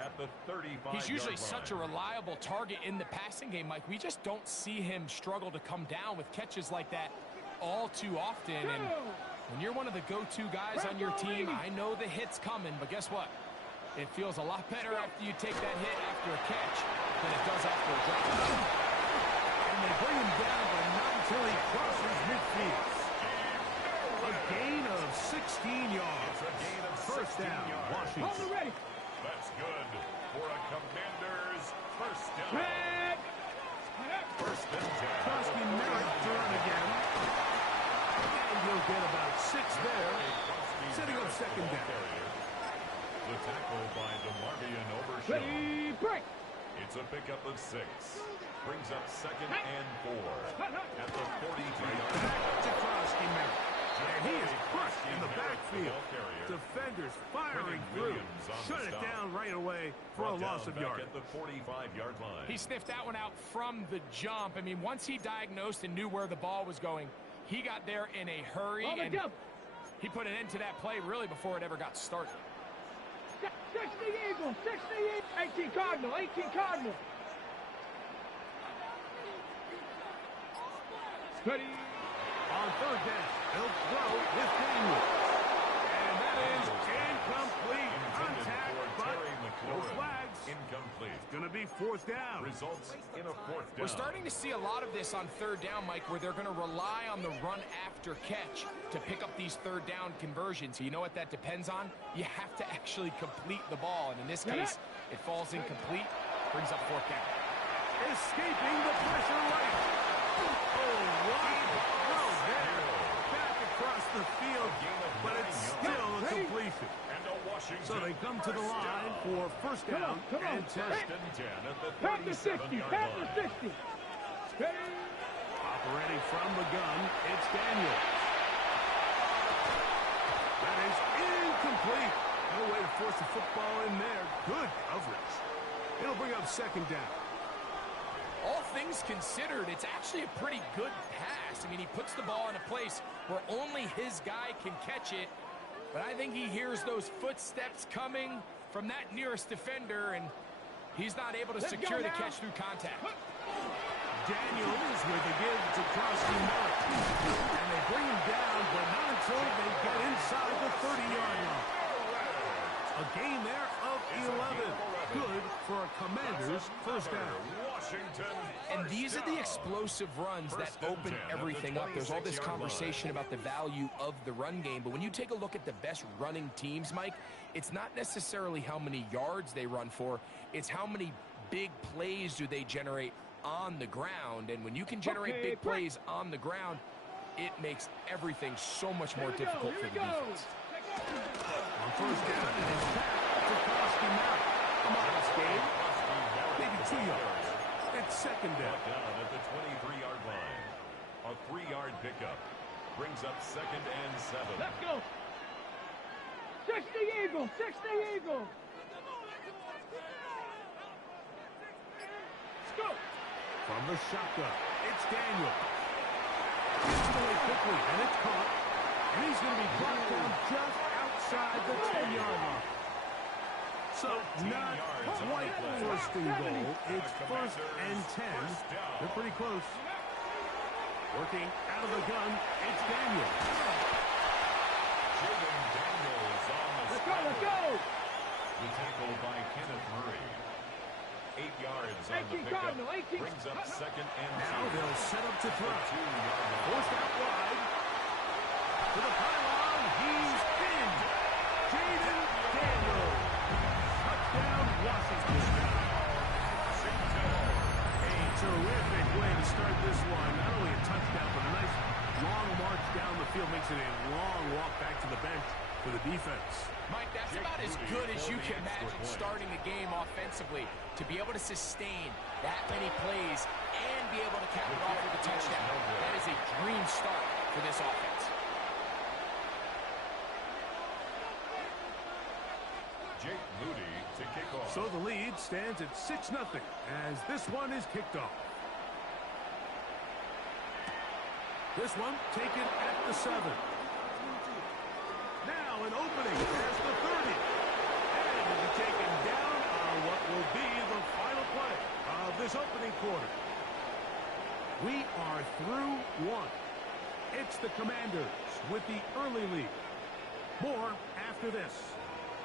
At the 35. He's usually such a reliable target in the passing game, Mike. We just don't see him struggle to come down with catches like that all too often. And when you're one of the go-to guys on your team, I know the hit's coming, but guess what? It feels a lot better after you take that hit after a catch than it does after a drop. And they bring him down, but not until he crosses midfield. A gain of 16 yards. First down, Washington. That's good for a Commanders first down. First and 10. Krosky Merritt to run again. And he'll get about 6 there. Setting up 2nd down. The tackle by DeMarvion Overshown. It's a pickup of 6. Brings up 2nd and 4. At the 43-yard line. To Krosky Merritt. And he is crushed in the backfield. Defenders firing through. Shut it down right away for a loss of yardage. At the 45-yard line. He sniffed that one out from the jump. I mean, once he diagnosed and knew where the ball was going, he got there in a hurry, and he put an end to that play really before it ever got started. 60 Eagles, 60 18 Cardinal, 18 Cardinal. Ready. On 3rd down, he'll throw with Daniels. And that is incomplete. Contact, but no flags. Incomplete. It's going to be 4th down. Results in a 4th down. We're starting to see a lot of this on 3rd down, Mike, where they're going to rely on the run after catch to pick up these 3rd down conversions. You know what that depends on? You have to actually complete the ball, and in this case, it falls incomplete, brings up 4th down. Escaping the pressure right. Oh, wide throw there. Back across the field, but it's still a completion. So they come to the line for 1st down and 10. First and 10 at the Half the 60, 37-yard half line. the 60. Ready. Operating from the gun, it's Daniels. That is incomplete. No way to force the football in there. Good coverage. It'll bring up 2nd down. All things considered, it's actually a pretty good pass. I mean, he puts the ball in a place where only his guy can catch it. But I think he hears those footsteps coming from that nearest defender, and he's not able to secure the catch through contact. Daniels with the give to Krosky Merritt. And they bring him down, but not until they get inside the 30-yard line. A gain there of 11. Good for a Commander's 1st down. And these are the explosive runs that open everything up. There's all this conversation about the value of the run game, but when you take a look at the best running teams, Mike, it's not necessarily how many yards they run for, it's how many big plays do they generate on the ground. And when you can generate big plays on the ground, it makes everything so much more difficult for the defense. On 1st down, it is back to Krosky Merritt. A modest gain, maybe 2 yards. It's 2nd down. At the 23-yard line. A 3-yard pickup brings up 2nd and 7. Let's go. 60 Eagles, 60 Eagles. Let's go. From the shotgun, it's Daniel. Gets it away quickly, and it's caught. And he's going to be brought down just outside the 10-yard line. So not quite 1st and goal. It's 1st and 10. They're pretty close. Working out of the gun, it's Daniel. Let's go, let's go. The tackle by Kenneth Murray. 8 yards on the pickup. Brings up 2nd and 2. Now they'll set up to throw. Forced out wide. To the pylon. He's pinned. Jaden Daniels. Touchdown, Washington. A terrific way to start this one. Not only a touchdown, but a nice long march down the field. Makes it a long walk back to the bench for the defense. Mike, that's about as good as you can imagine starting a game offensively. To be able to sustain that many plays and be able to cap it off with a touchdown. That is a dream start for this offense. So the lead stands at 6-0 as this one is kicked off. This one taken at the 7. Now an opening as the 30. And will be taken down on what will be the final play of this opening quarter. We are through one. It's the Commanders with the early lead. More after this.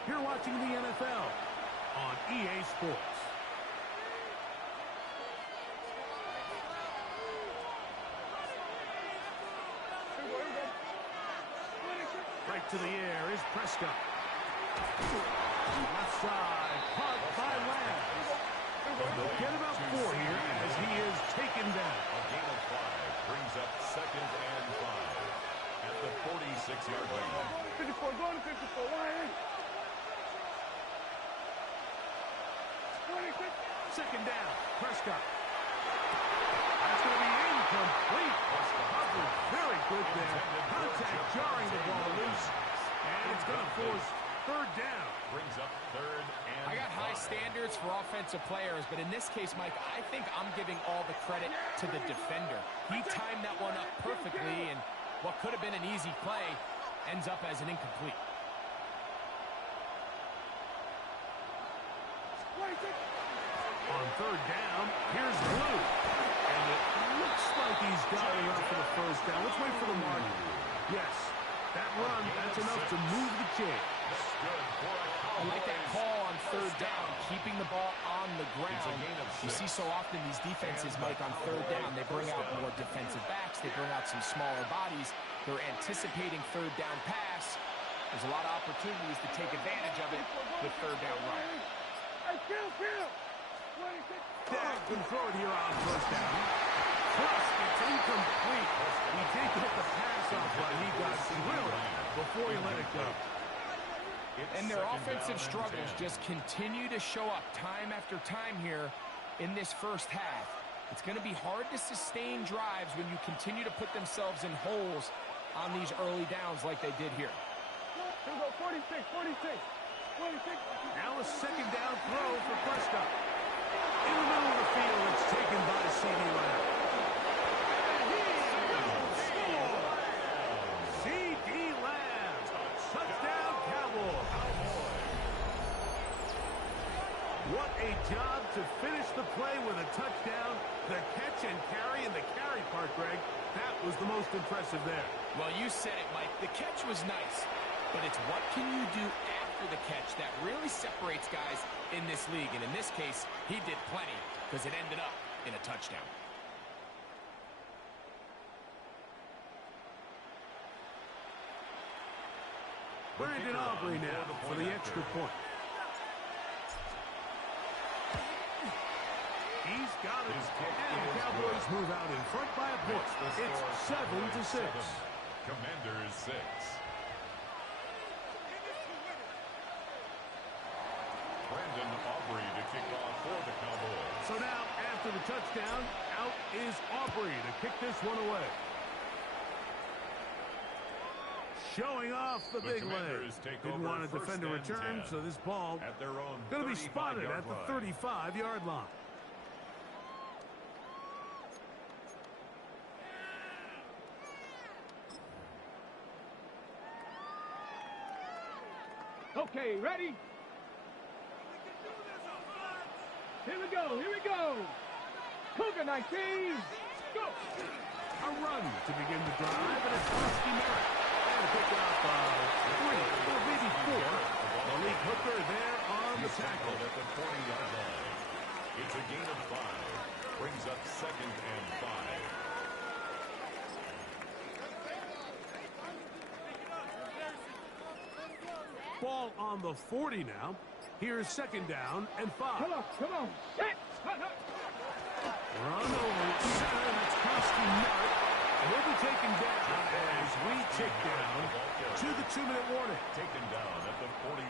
You're watching the NFL on EA Sports. Right to the air is Prescott. Left side, caught by Lamb. They'll get about 4 here as he is taken down. A gain of 5 brings up 2nd and 5 at the 46-yard line. 54, go to 54, wide. 26. Second down, Prescott. That's going to be incomplete. Covered very good there. Contact jarring the ball loose. And it's going to force 3rd down. Brings up 3rd and I got high standards for offensive players, but in this case, Mike, I think I'm giving all the credit to the defender. He timed that one up perfectly, and what could have been an easy play ends up as an incomplete. On 3rd down, here's Blue. And it looks like he's got enough for the 1st down. Let's wait for the mark. Yes, that run, that's enough to move the chains. I like that call on 3rd down, keeping the ball on the ground. You see so often these defenses, Mike, on 3rd down, they bring out more defensive backs. They bring out some smaller bodies. They're anticipating 3rd down pass. There's a lot of opportunities to take advantage of it with 3rd down run. Dak can throw it here on 1st down. Plus, it's incomplete. He did get the pass off, but he got drilled before he let it go. And their offensive struggles just continue to show up time after time here in this 1st half. It's going to be hard to sustain drives when you continue to put themselves in holes on these early downs like they did here. 46, 46. Now a 2nd down throw for Prescott. In the middle of the field, it's taken by C.D. Lamb. C.D. Lamb. Touchdown, Cowboys. What a job to finish the play with a touchdown. The catch and carry, and the carry part, Greg, that was the most impressive there. Well, you said it, Mike. The catch was nice, but it's what can you do after the catch that really separates guys in this league. And in this case, he did plenty because it ended up in a touchdown. Brandon Aubrey now for the extra point. He's got it. And the Cowboys move out in front by a point. It's 7-6. Commanders 6. Brandon Aubrey to kick off for the Cowboys. So now, after the touchdown, out is Aubrey to kick this one away. Showing off the big leg. Didn't want to defend a return, so this ball at their own going to be spotted at the 35-yard line. Okay, ready? Here we go, here we go. Cougar 19, go. A run to begin the drive, and it's Rusty Merritt. And pick it up 3 or maybe 4. Malik Hooker there on the tackle at the 40-yard line. It's a gain of 5. Brings up 2nd and 5. Ball on the 40 now. Here's 2nd down and 5. Come on, set. Run over center, that's Rusty Merritt. And he'll be taken down as we tick down to the 2-minute warning. Taken down at the 41.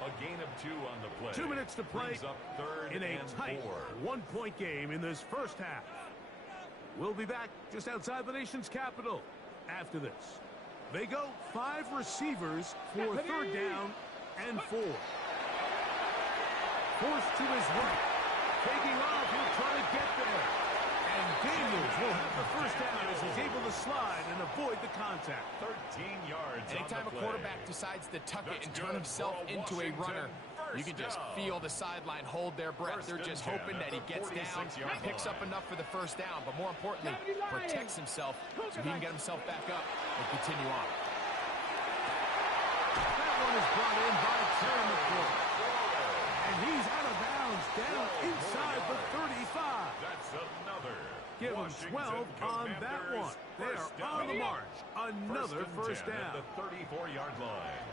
A gain of 2 on the play. 2 minutes to play Brings up 3rd in a and tight 4. 1-point game in this 1st half. We'll be back just outside the nation's capital after this. They go 5 receivers for 3rd down and 4. Forced to his right. Taking off, he'll try to get there. And Daniels will have the first down as he's able to slide and avoid the contact. 13 yards. Anytime a quarterback decides to tuck it and turn himself into a runner, you can just feel the sideline hold their breath. They're just hoping that he gets down, picks up enough for the first down, but more importantly, protects himself so he can get himself back up and continue on. That one is brought in by Terry McCoy. And he's out of bounds, down inside the 35. That's another. Give him 12 on that one. They are on the march. Another first down. At the 34-yard line.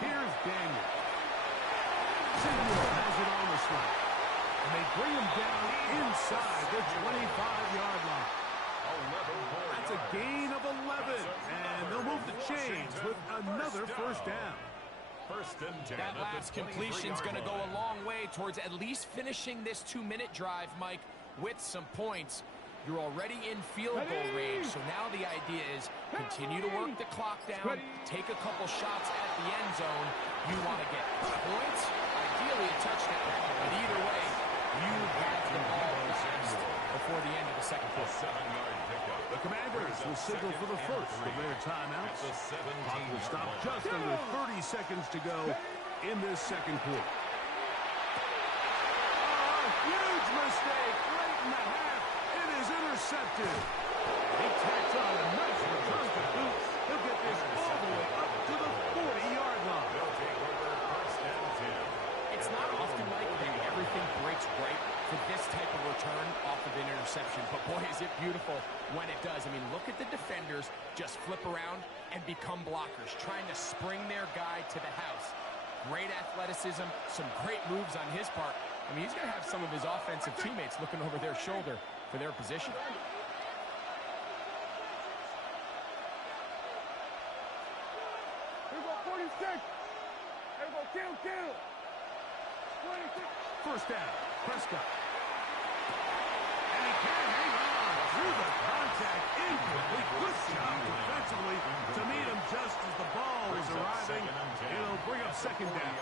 Here's Daniel. Samuel has it on the slide. And they bring him down inside the 25-yard line. That's a gain of 11. And they'll move the chains with another first down. That last completion's going to go a long way towards at least finishing this 2-minute drive, Mike, with some points. You're already in field goal range, so now the idea is continue to work the clock down, take a couple shots at the end zone. You want to get points, ideally a touchdown, but either way, you have the ball possessed before the end of the second quarter. 7-yard pickup. The Commanders will signal for the first of their timeouts. Clock will stop just under 30 seconds to go in this second quarter. Oh, huge mistake right in the half. It is intercepted. He tacks on a nice return to boot. He'll get this all the way up to the 40-yard line. It's not often, Mike, that everything breaks right for this type of return off of an interception. But boy, is it beautiful when it does. I mean, look at the defenders just flip around and become blockers, trying to spring their guy to the house. Great athleticism, some great moves on his part. I mean, he's going to have some of his offensive teammates looking over their shoulder for their position. Here we go, 46. Here we go, kill. 26. First down, Prescott. And he can't hang on through the contact. Incomplete. Good job defensively to meet him just as the ball is arriving. It'll bring up second down.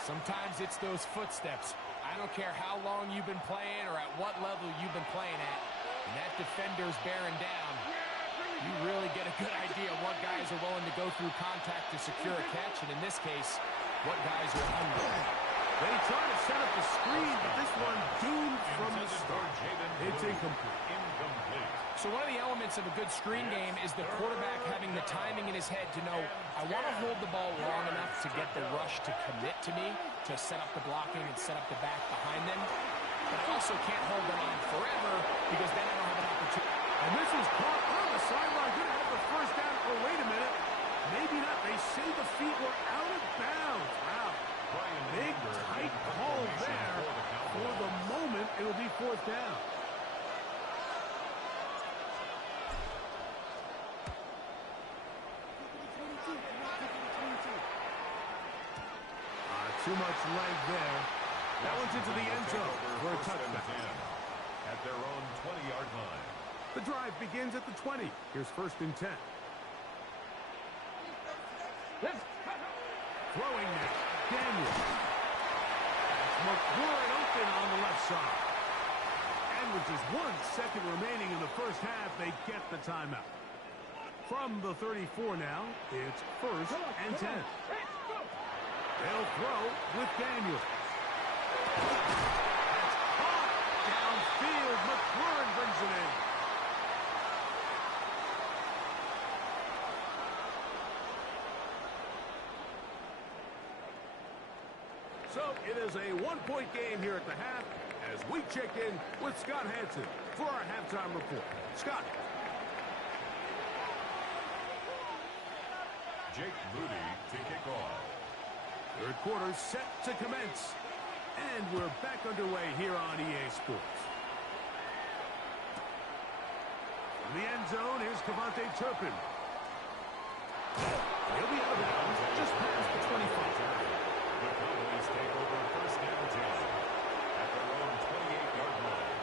Sometimes it's those footsteps. I don't care how long you've been playing or at what level you've been playing at. When that defender's bearing down, you really get a good idea of what guys are willing to go through contact to secure a catch, and in this case, what guys are under. They try to set up the screen, but this one doomed from the start. It's incomplete. So one of the elements of a good screen game is the quarterback having the timing in his head to know, I want to hold the ball long enough to get the rush to commit to me, to set up the blocking and set up the back behind them. But I also can't hold them on forever because then I don't have an opportunity. And this is caught on the sideline. Going to have the first down. Oh, wait a minute. Maybe not. They say the feet were out of bounds. Wow. Big, tight call there. For the moment, it'll be fourth down. Too much leg there. That one's into the end zone for a touchdown. At their own 20-yard line. The drive begins at the 20. Here's first and 10. Throwing now. Daniel. That's McLaurin open on the left side. And with just 1 second remaining in the first half, they get the timeout. From the 34 now, it's first and 10. They'll throw with Daniel. That's caught downfield. McLaurin brings it in. So it is a 1-point game here at the half as we check in with Scott Hansen for our halftime report. Scott. Jake Moody to kick off. Third quarter set to commence. And we're back underway here on EA Sports. In the end zone, here's Kevontae Turpin. He'll be out of bounds just past the 25. The Cowboys take over first down 10 at their own 28-yard line.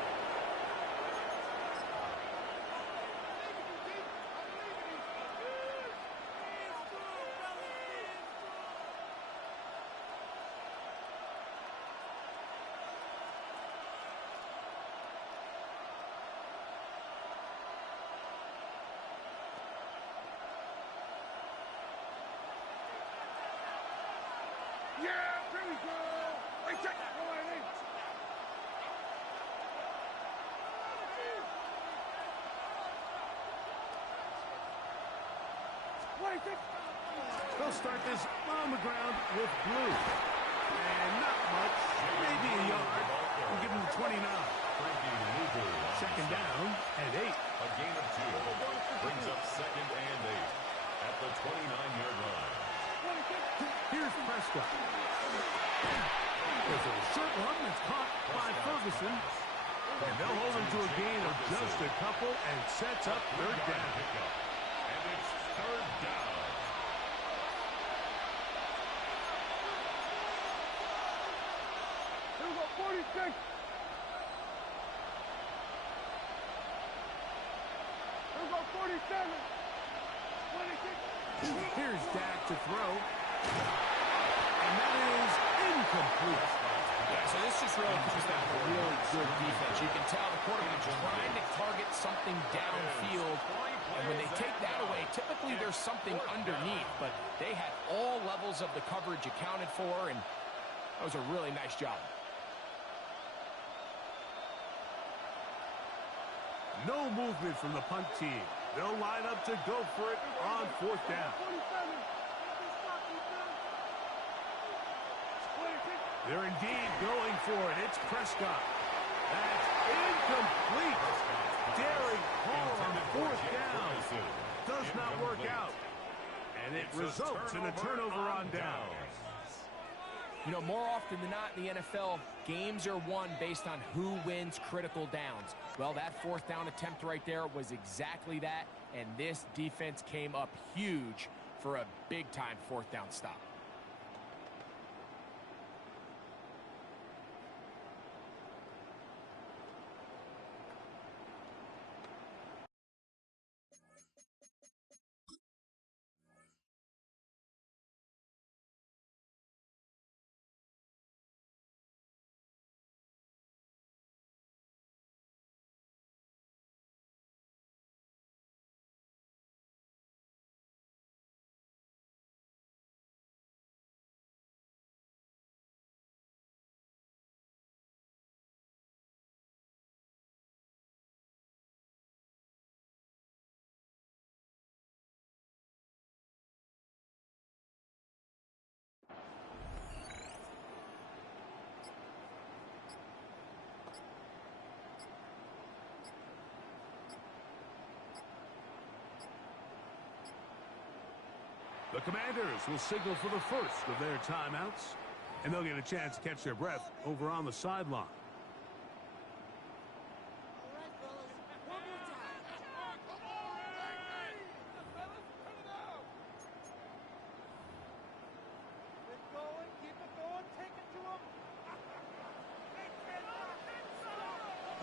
They'll start this on the ground with blue. And not much, maybe a yard. We'll give them the 29. Second down and 8. A gain of 2. Brings up second and 8 at the 29-yard line. Here's Prescott. There's a short one that's caught by Ferguson. And they'll hold him to a gain of just a couple and sets up third down. And it's third down. Here we go, 46. Here we go, 47. 26. Here's Dak to throw. And that is incomplete. Yeah, so this just really comes down to really good defense. You can tell the quarterback's trying to target something downfield. And when they take that away, typically there's something underneath. But they had all levels of the coverage accounted for, and that was a really nice job. No movement from the punt team. They'll line up to go for it on fourth down. They're indeed going for it. It's Prescott. That's incomplete. Daring Hall on fourth down. Does not work out. And it results in a turnover on down. You know, more often than not in the NFL, games are won based on who wins critical downs. Well, that fourth down attempt right there was exactly that, and this defense came up huge for a big-time fourth down stop. The Commanders will signal for the first of their timeouts, and they'll get a chance to catch their breath over on the sideline.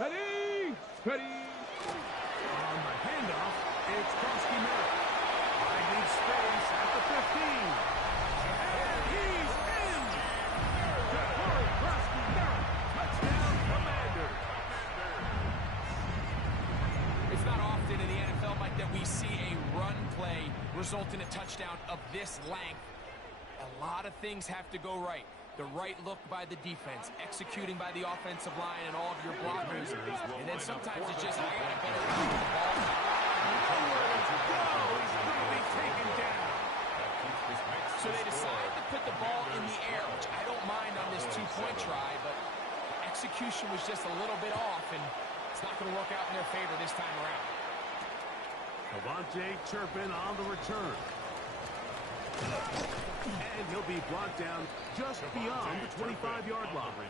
Ready! Ready! On the handoff, it's Krosky Merritt. Needs space at the 15. And he's in! Jahari Krosky Merritt. Touchdown, Commanders. It's not often in the NFL, Mike, that we see a run play result in a touchdown of this length. A lot of things have to go right. The right look by the defense, executing by the offensive line and all of your blockers. And then sometimes it's just, I got a better run the ball. Nowhere to go. He's going to be taken down. So they decide to put the ball in the air, which I don't mind on this two-point try, but execution was just a little bit off, and it's not going to work out in their favor this time around. Devontae Turpin on the return. And he'll be brought down just beyond the 25-yard line.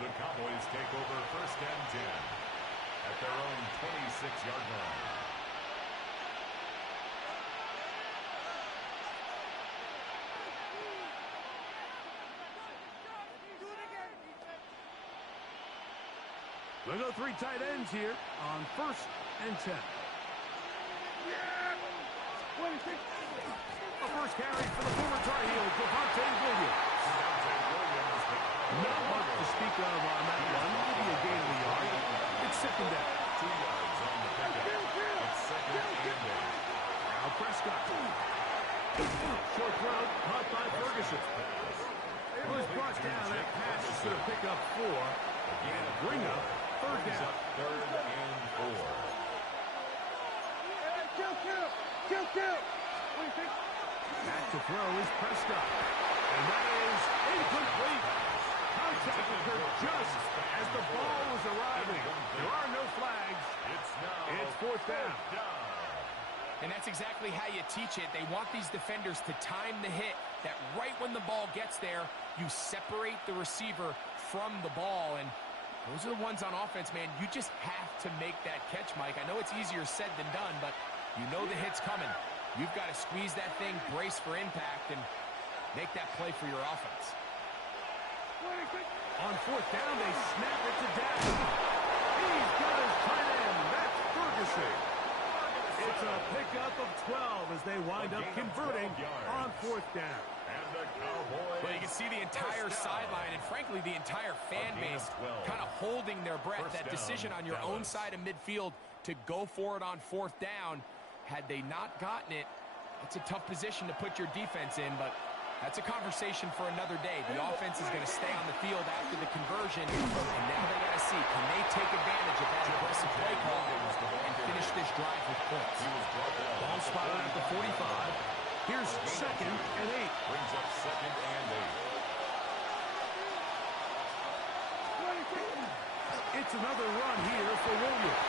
The Cowboys take over first and 10 at their own 26-yard line. We'll go three tight ends here on first and 10. The first carry for the former Tar Heel, Devontae Williams. Not much to speak of on that one. Maybe a gain of a yard. It's second down. 2 yards on the pickup. It's second and 8. Now Prescott. Short throw, caught by Ferguson. It was brought down. That pass is going to pick up 4. And bring up third down. Third and 4. Kill. Back to throw is Prescott. And that is incomplete. Contact occurred just as the ball was arriving. There are no flags. It's fourth down. And that's exactly how you teach it. They want these defenders to time the hit, that right when the ball gets there, you separate the receiver from the ball. And those are the ones on offense, man. You just have to make that catch, Mike. I know it's easier said than done, but you know the hit's coming. You've got to squeeze that thing, brace for impact, and make that play for your offense. On fourth down, they snap it to Dak. He's got his tight end. That's Ferguson. It's a pickup of 12 as they wind up converting on fourth down. Well, you can see the entire sideline and, frankly, the entire fan base kind of holding their breath. That decision on your own side of midfield to go for it on fourth down, had they not gotten it, it's a tough position to put your defense in, but that's a conversation for another day. The offense is going to stay on the field after the conversion, and now they got to see, can they take advantage of that aggressive play call and finish this drive with points? Ball spotted at the 45. Here's second and 8. Brings up second and 8. It's another run here for Williams.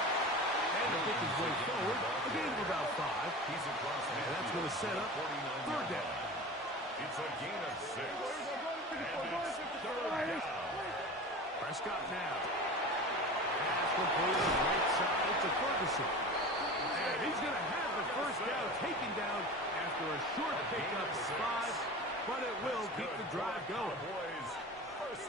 And to pick his way forward, a gain of about 5. And that's going to set up third down. It's a gain of 6. And it's third down. Prescott now. Pass completed right side to Ferguson. And he's going to have the first down taken down after a short pickup of 5, but it will keep the drive going.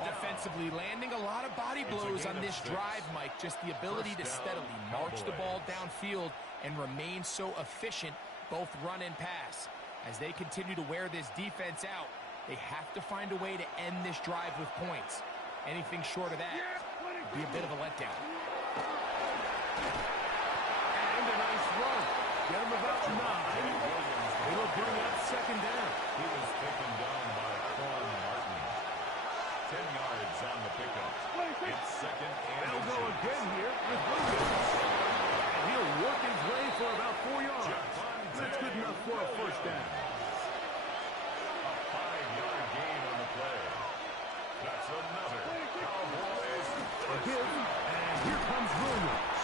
Offensively, landing a lot of body blows on this drive, Mike. Just the ability to steadily march the ball downfield and remain so efficient, both run and pass. As they continue to wear this defense out, they have to find a way to end this drive with points. Anything short of that would be a bit of a letdown. And a nice run. Get him about 9. It'll bring up second down. He was taken down by Quan Martin. 10 yards on the pickup. It's second and They'll go again here with Williams. And he'll work his way for about 4 yards. That's good enough for a first down. A 5-yard gain on the play. That's another Cowboys A give, and here comes Williams.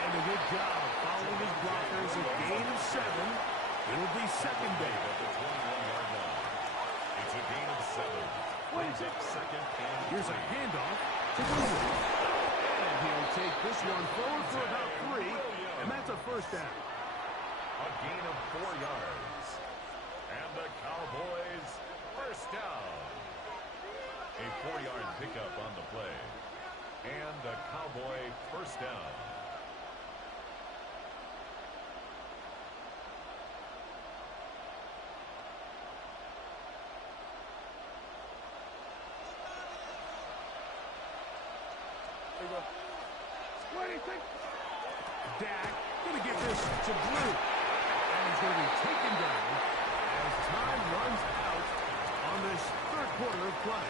And a good job following his blockers, a gain of 7. It'll be second down. at the 21-yard line. It's a gain of 7. Brings up second and 3. Here's a handoff to Williams. And he'll take this one forward for about 3, and that's a first down. A gain of 4 yards. And the Cowboys first down. A 4-yard pickup on the play. And a Cowboy first down. Dak going to give this to Blue. And he's going to be taken down as time runs out on this third quarter of play.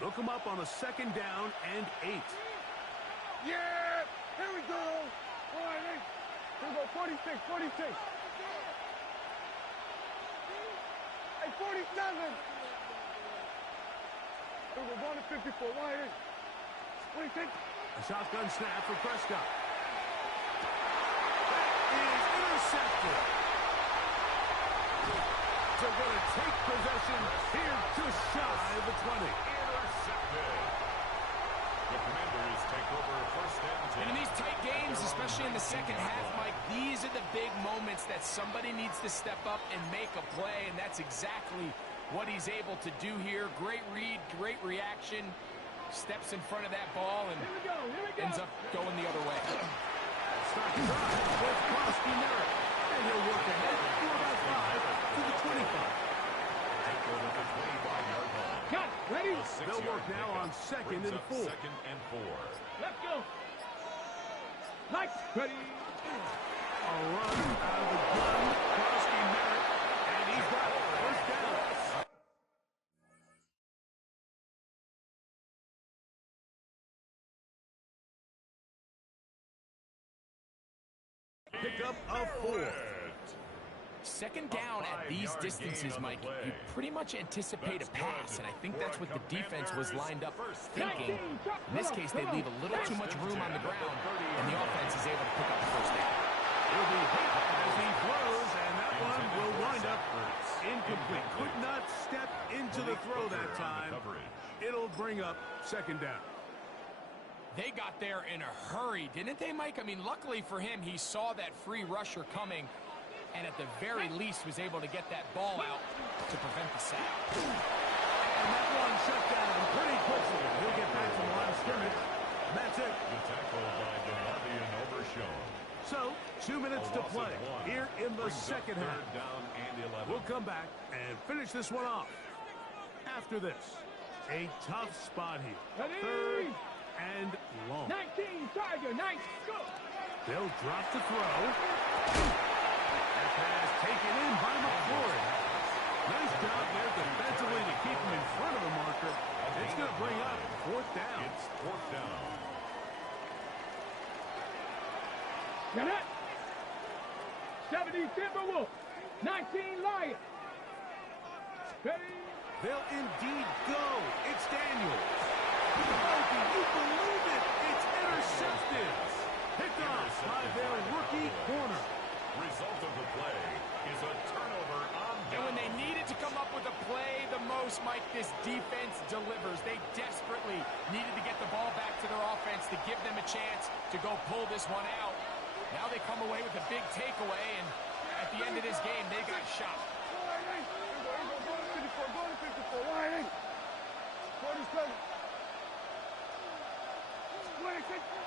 They'll come up on a second down and 8. Yeah! Here we go! All right, here we go, 46, 46. Hey, 47! Here we go, going to 54, right here. 46. A shotgun snap for Prescott. That is intercepted. So going to take possession here just shy of the 20. The Commanders take over first and 10. And in these tight games, especially in the second half, Mike, these are the big moments that somebody needs to step up and make a play, and that's exactly what he's able to do here. Great read, great reaction, steps in front of that ball, and ends up going the other way. Start the drive with Crosby Merritt. And he'll work ahead for about 5 to the 25. Take over the 25-yard line. Cut, ready? They'll second Brings and up 4. Second and 4. Let's go. Lights. Ready. A run out of the gun. Krosky Merritt, and he's got it. First down. Pickup of 4. Second down at these distances, Mike, you pretty much anticipate a pass, and I think that's what the defense was lined up thinking. In this case, they leave a little too much room on the ground, and the offense is able to pick up the first down. He'll be hit as he throws, and that one will wind up incomplete. Could not step into the throw that time. It'll bring up second down. They got there in a hurry, didn't they, Mike? I mean, luckily for him, he saw that free rusher coming, and at the very least was able to get that ball out to prevent the sack. And that one shut down pretty quickly. He'll get back to the line of scrimmage. That's it. The tackle by Demarvion Overshown. So, 2 minutes to play here in the second half. Down and 11. We'll come back and finish this one off. After this, a tough spot here. Third and long. 19, Tiger, nice, go. They'll drop to throw. That pass taken in by McCord. Nice job there defensively to keep him in front of the marker. It's going to bring up fourth down. It's fourth down. Got it. 70 Timberwolves, 19 Lions. Ready. They'll indeed go. It's Daniels. Oh, do you believe it? It's intercepted. Picked off by their rookie corner. Result of the play is a turnover on And when down. they needed to come up with a play the most, Mike, this defense delivers. They desperately needed to get the ball back to their offense to give them a chance to go pull this one out. Now they come away with a big takeaway, and at the end of this game, they got shot.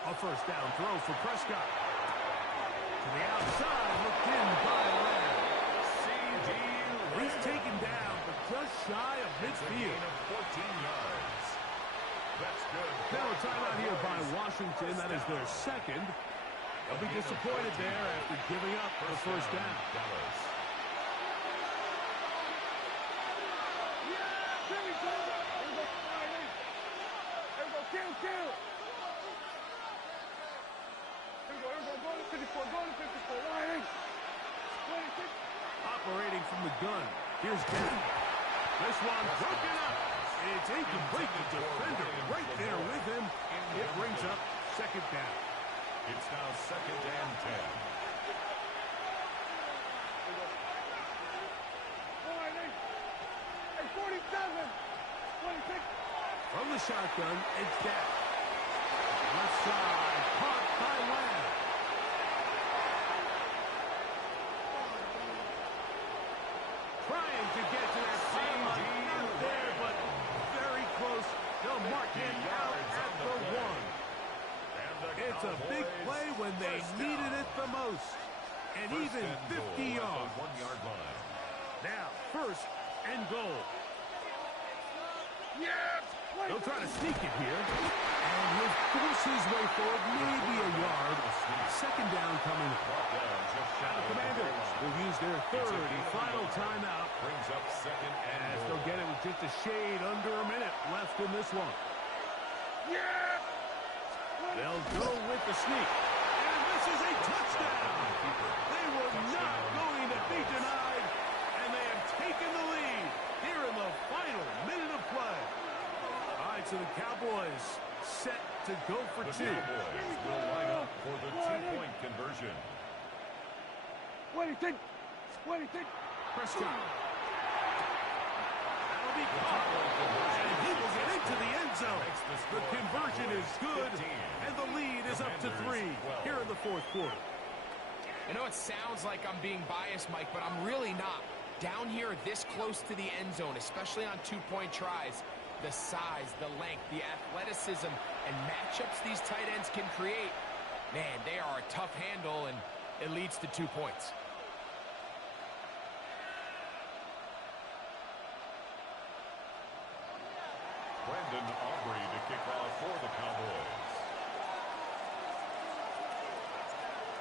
A first down throw for Prescott. To the outside, looked in by Lamb. C.D. He's taken down, but just shy of midfield. Of 14 yards. That's good. Now a timeout here by Washington. That is their second. They'll be disappointed there after giving up the first down. Dallas. Operating from the gun. Here's Dan. This one broken up. It's incomplete. The defender right there with him. It brings up second down. It's now second and 10. From the shotgun, it's Dan. Left side, caught by Lamb. Trying to get to that sideline. Not there, but very close. They'll mark him out at the 1. It's a big play when they needed it the most. And even 50 yards. 1 yard line. Now, first and goal. They'll try to sneak it here. And he'll force his way forward, maybe a yard. Second down coming up. Now the Commanders will use their third and final timeout. Brings up second and As they'll get it with just a shade under a minute left in this one. They'll go with the sneak. And this is a touchdown. They were not going to be denied. And they have taken the lead here in the final minute of play. All right, so the Cowboys set to go for The two. Cowboys will line up for the two-point conversion. Prescott. That'll be caught. And he will get into the end zone. The conversion is good, and the lead is up to 3 here in the fourth quarter. I know it sounds like I'm being biased, Mike, but I'm really not. Down here this close to the end zone, especially on two-point tries, the size, the length, the athleticism, and matchups these tight ends can create, man, they are a tough handle, and it leads to 2 points. Brandon Aubrey kickoff for the Cowboys.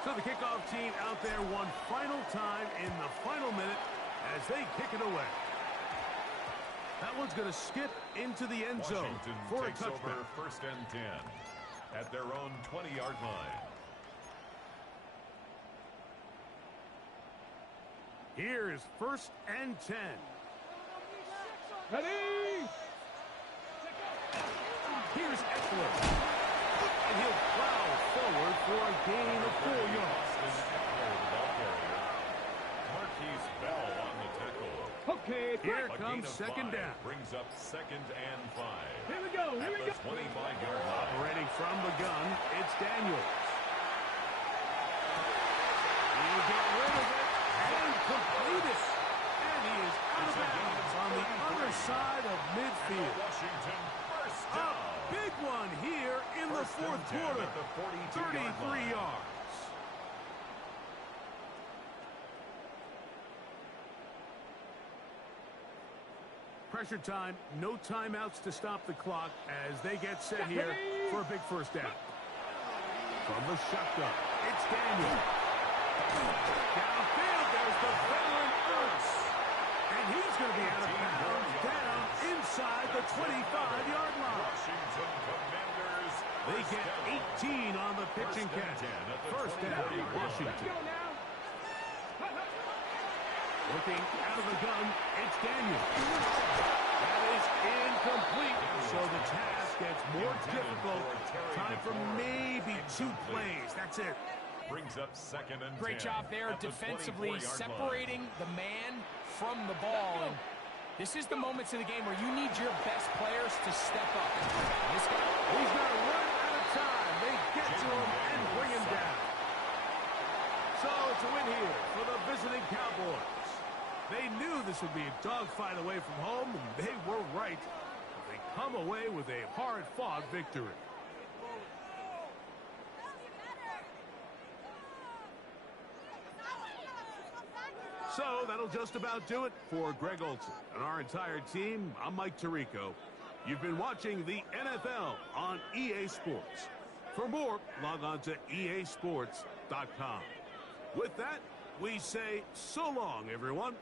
So the kickoff team out there one final time in the final minute as they kick it away. That one's going to skip into the end zone Washington for a takes touchback. over 1st and 10 at their own 20-yard line. Here is 1st and 10. Ready? Here's Eckler. And he'll plow forward for a gain of 4 yards. Marquise Bell on the tackle. Okay, Here A comes gain of 2nd 5 down. brings up 2nd and 5. here we go, At here we the go. 25-yard line. Operating from the gun, it's Daniels. He'll get rid of it and complete it. And he is out of bounds on the other side of midfield. Washington first A down. big one here in the 4th quarter. At the 42-yard 33 line. yards. Pressure time, no timeouts to stop the clock as they get set here for a big 1st down. From the shotgun, it's Daniel. Downfield, there's the veteran Ernst. And he's going to be out of bounds down inside the 25-yard line. Washington Commanders. They get 18 on the pitch and catch. 1st down, Washington. Looking out of the gun, it's Daniel. That is incomplete, so the task gets more difficult. Time for maybe 2 plays. That's it. Brings up 2nd and 10. Great job there at the defensively 24-yard separating the man from the ball. And this is the moments in the game where you need your best players to step up. This guy, He's got to run out of time. They get to him and bring him down. So it's a win here for the visiting Cowboys. They knew this would be a dogfight away from home, and they were right. They come away with a hard-fought victory. So that'll just about do it for Greg Olson and our entire team. I'm Mike Tirico. You've been watching the NFL on EA Sports. For more, log on to easports.com. With that, we say so long, everyone.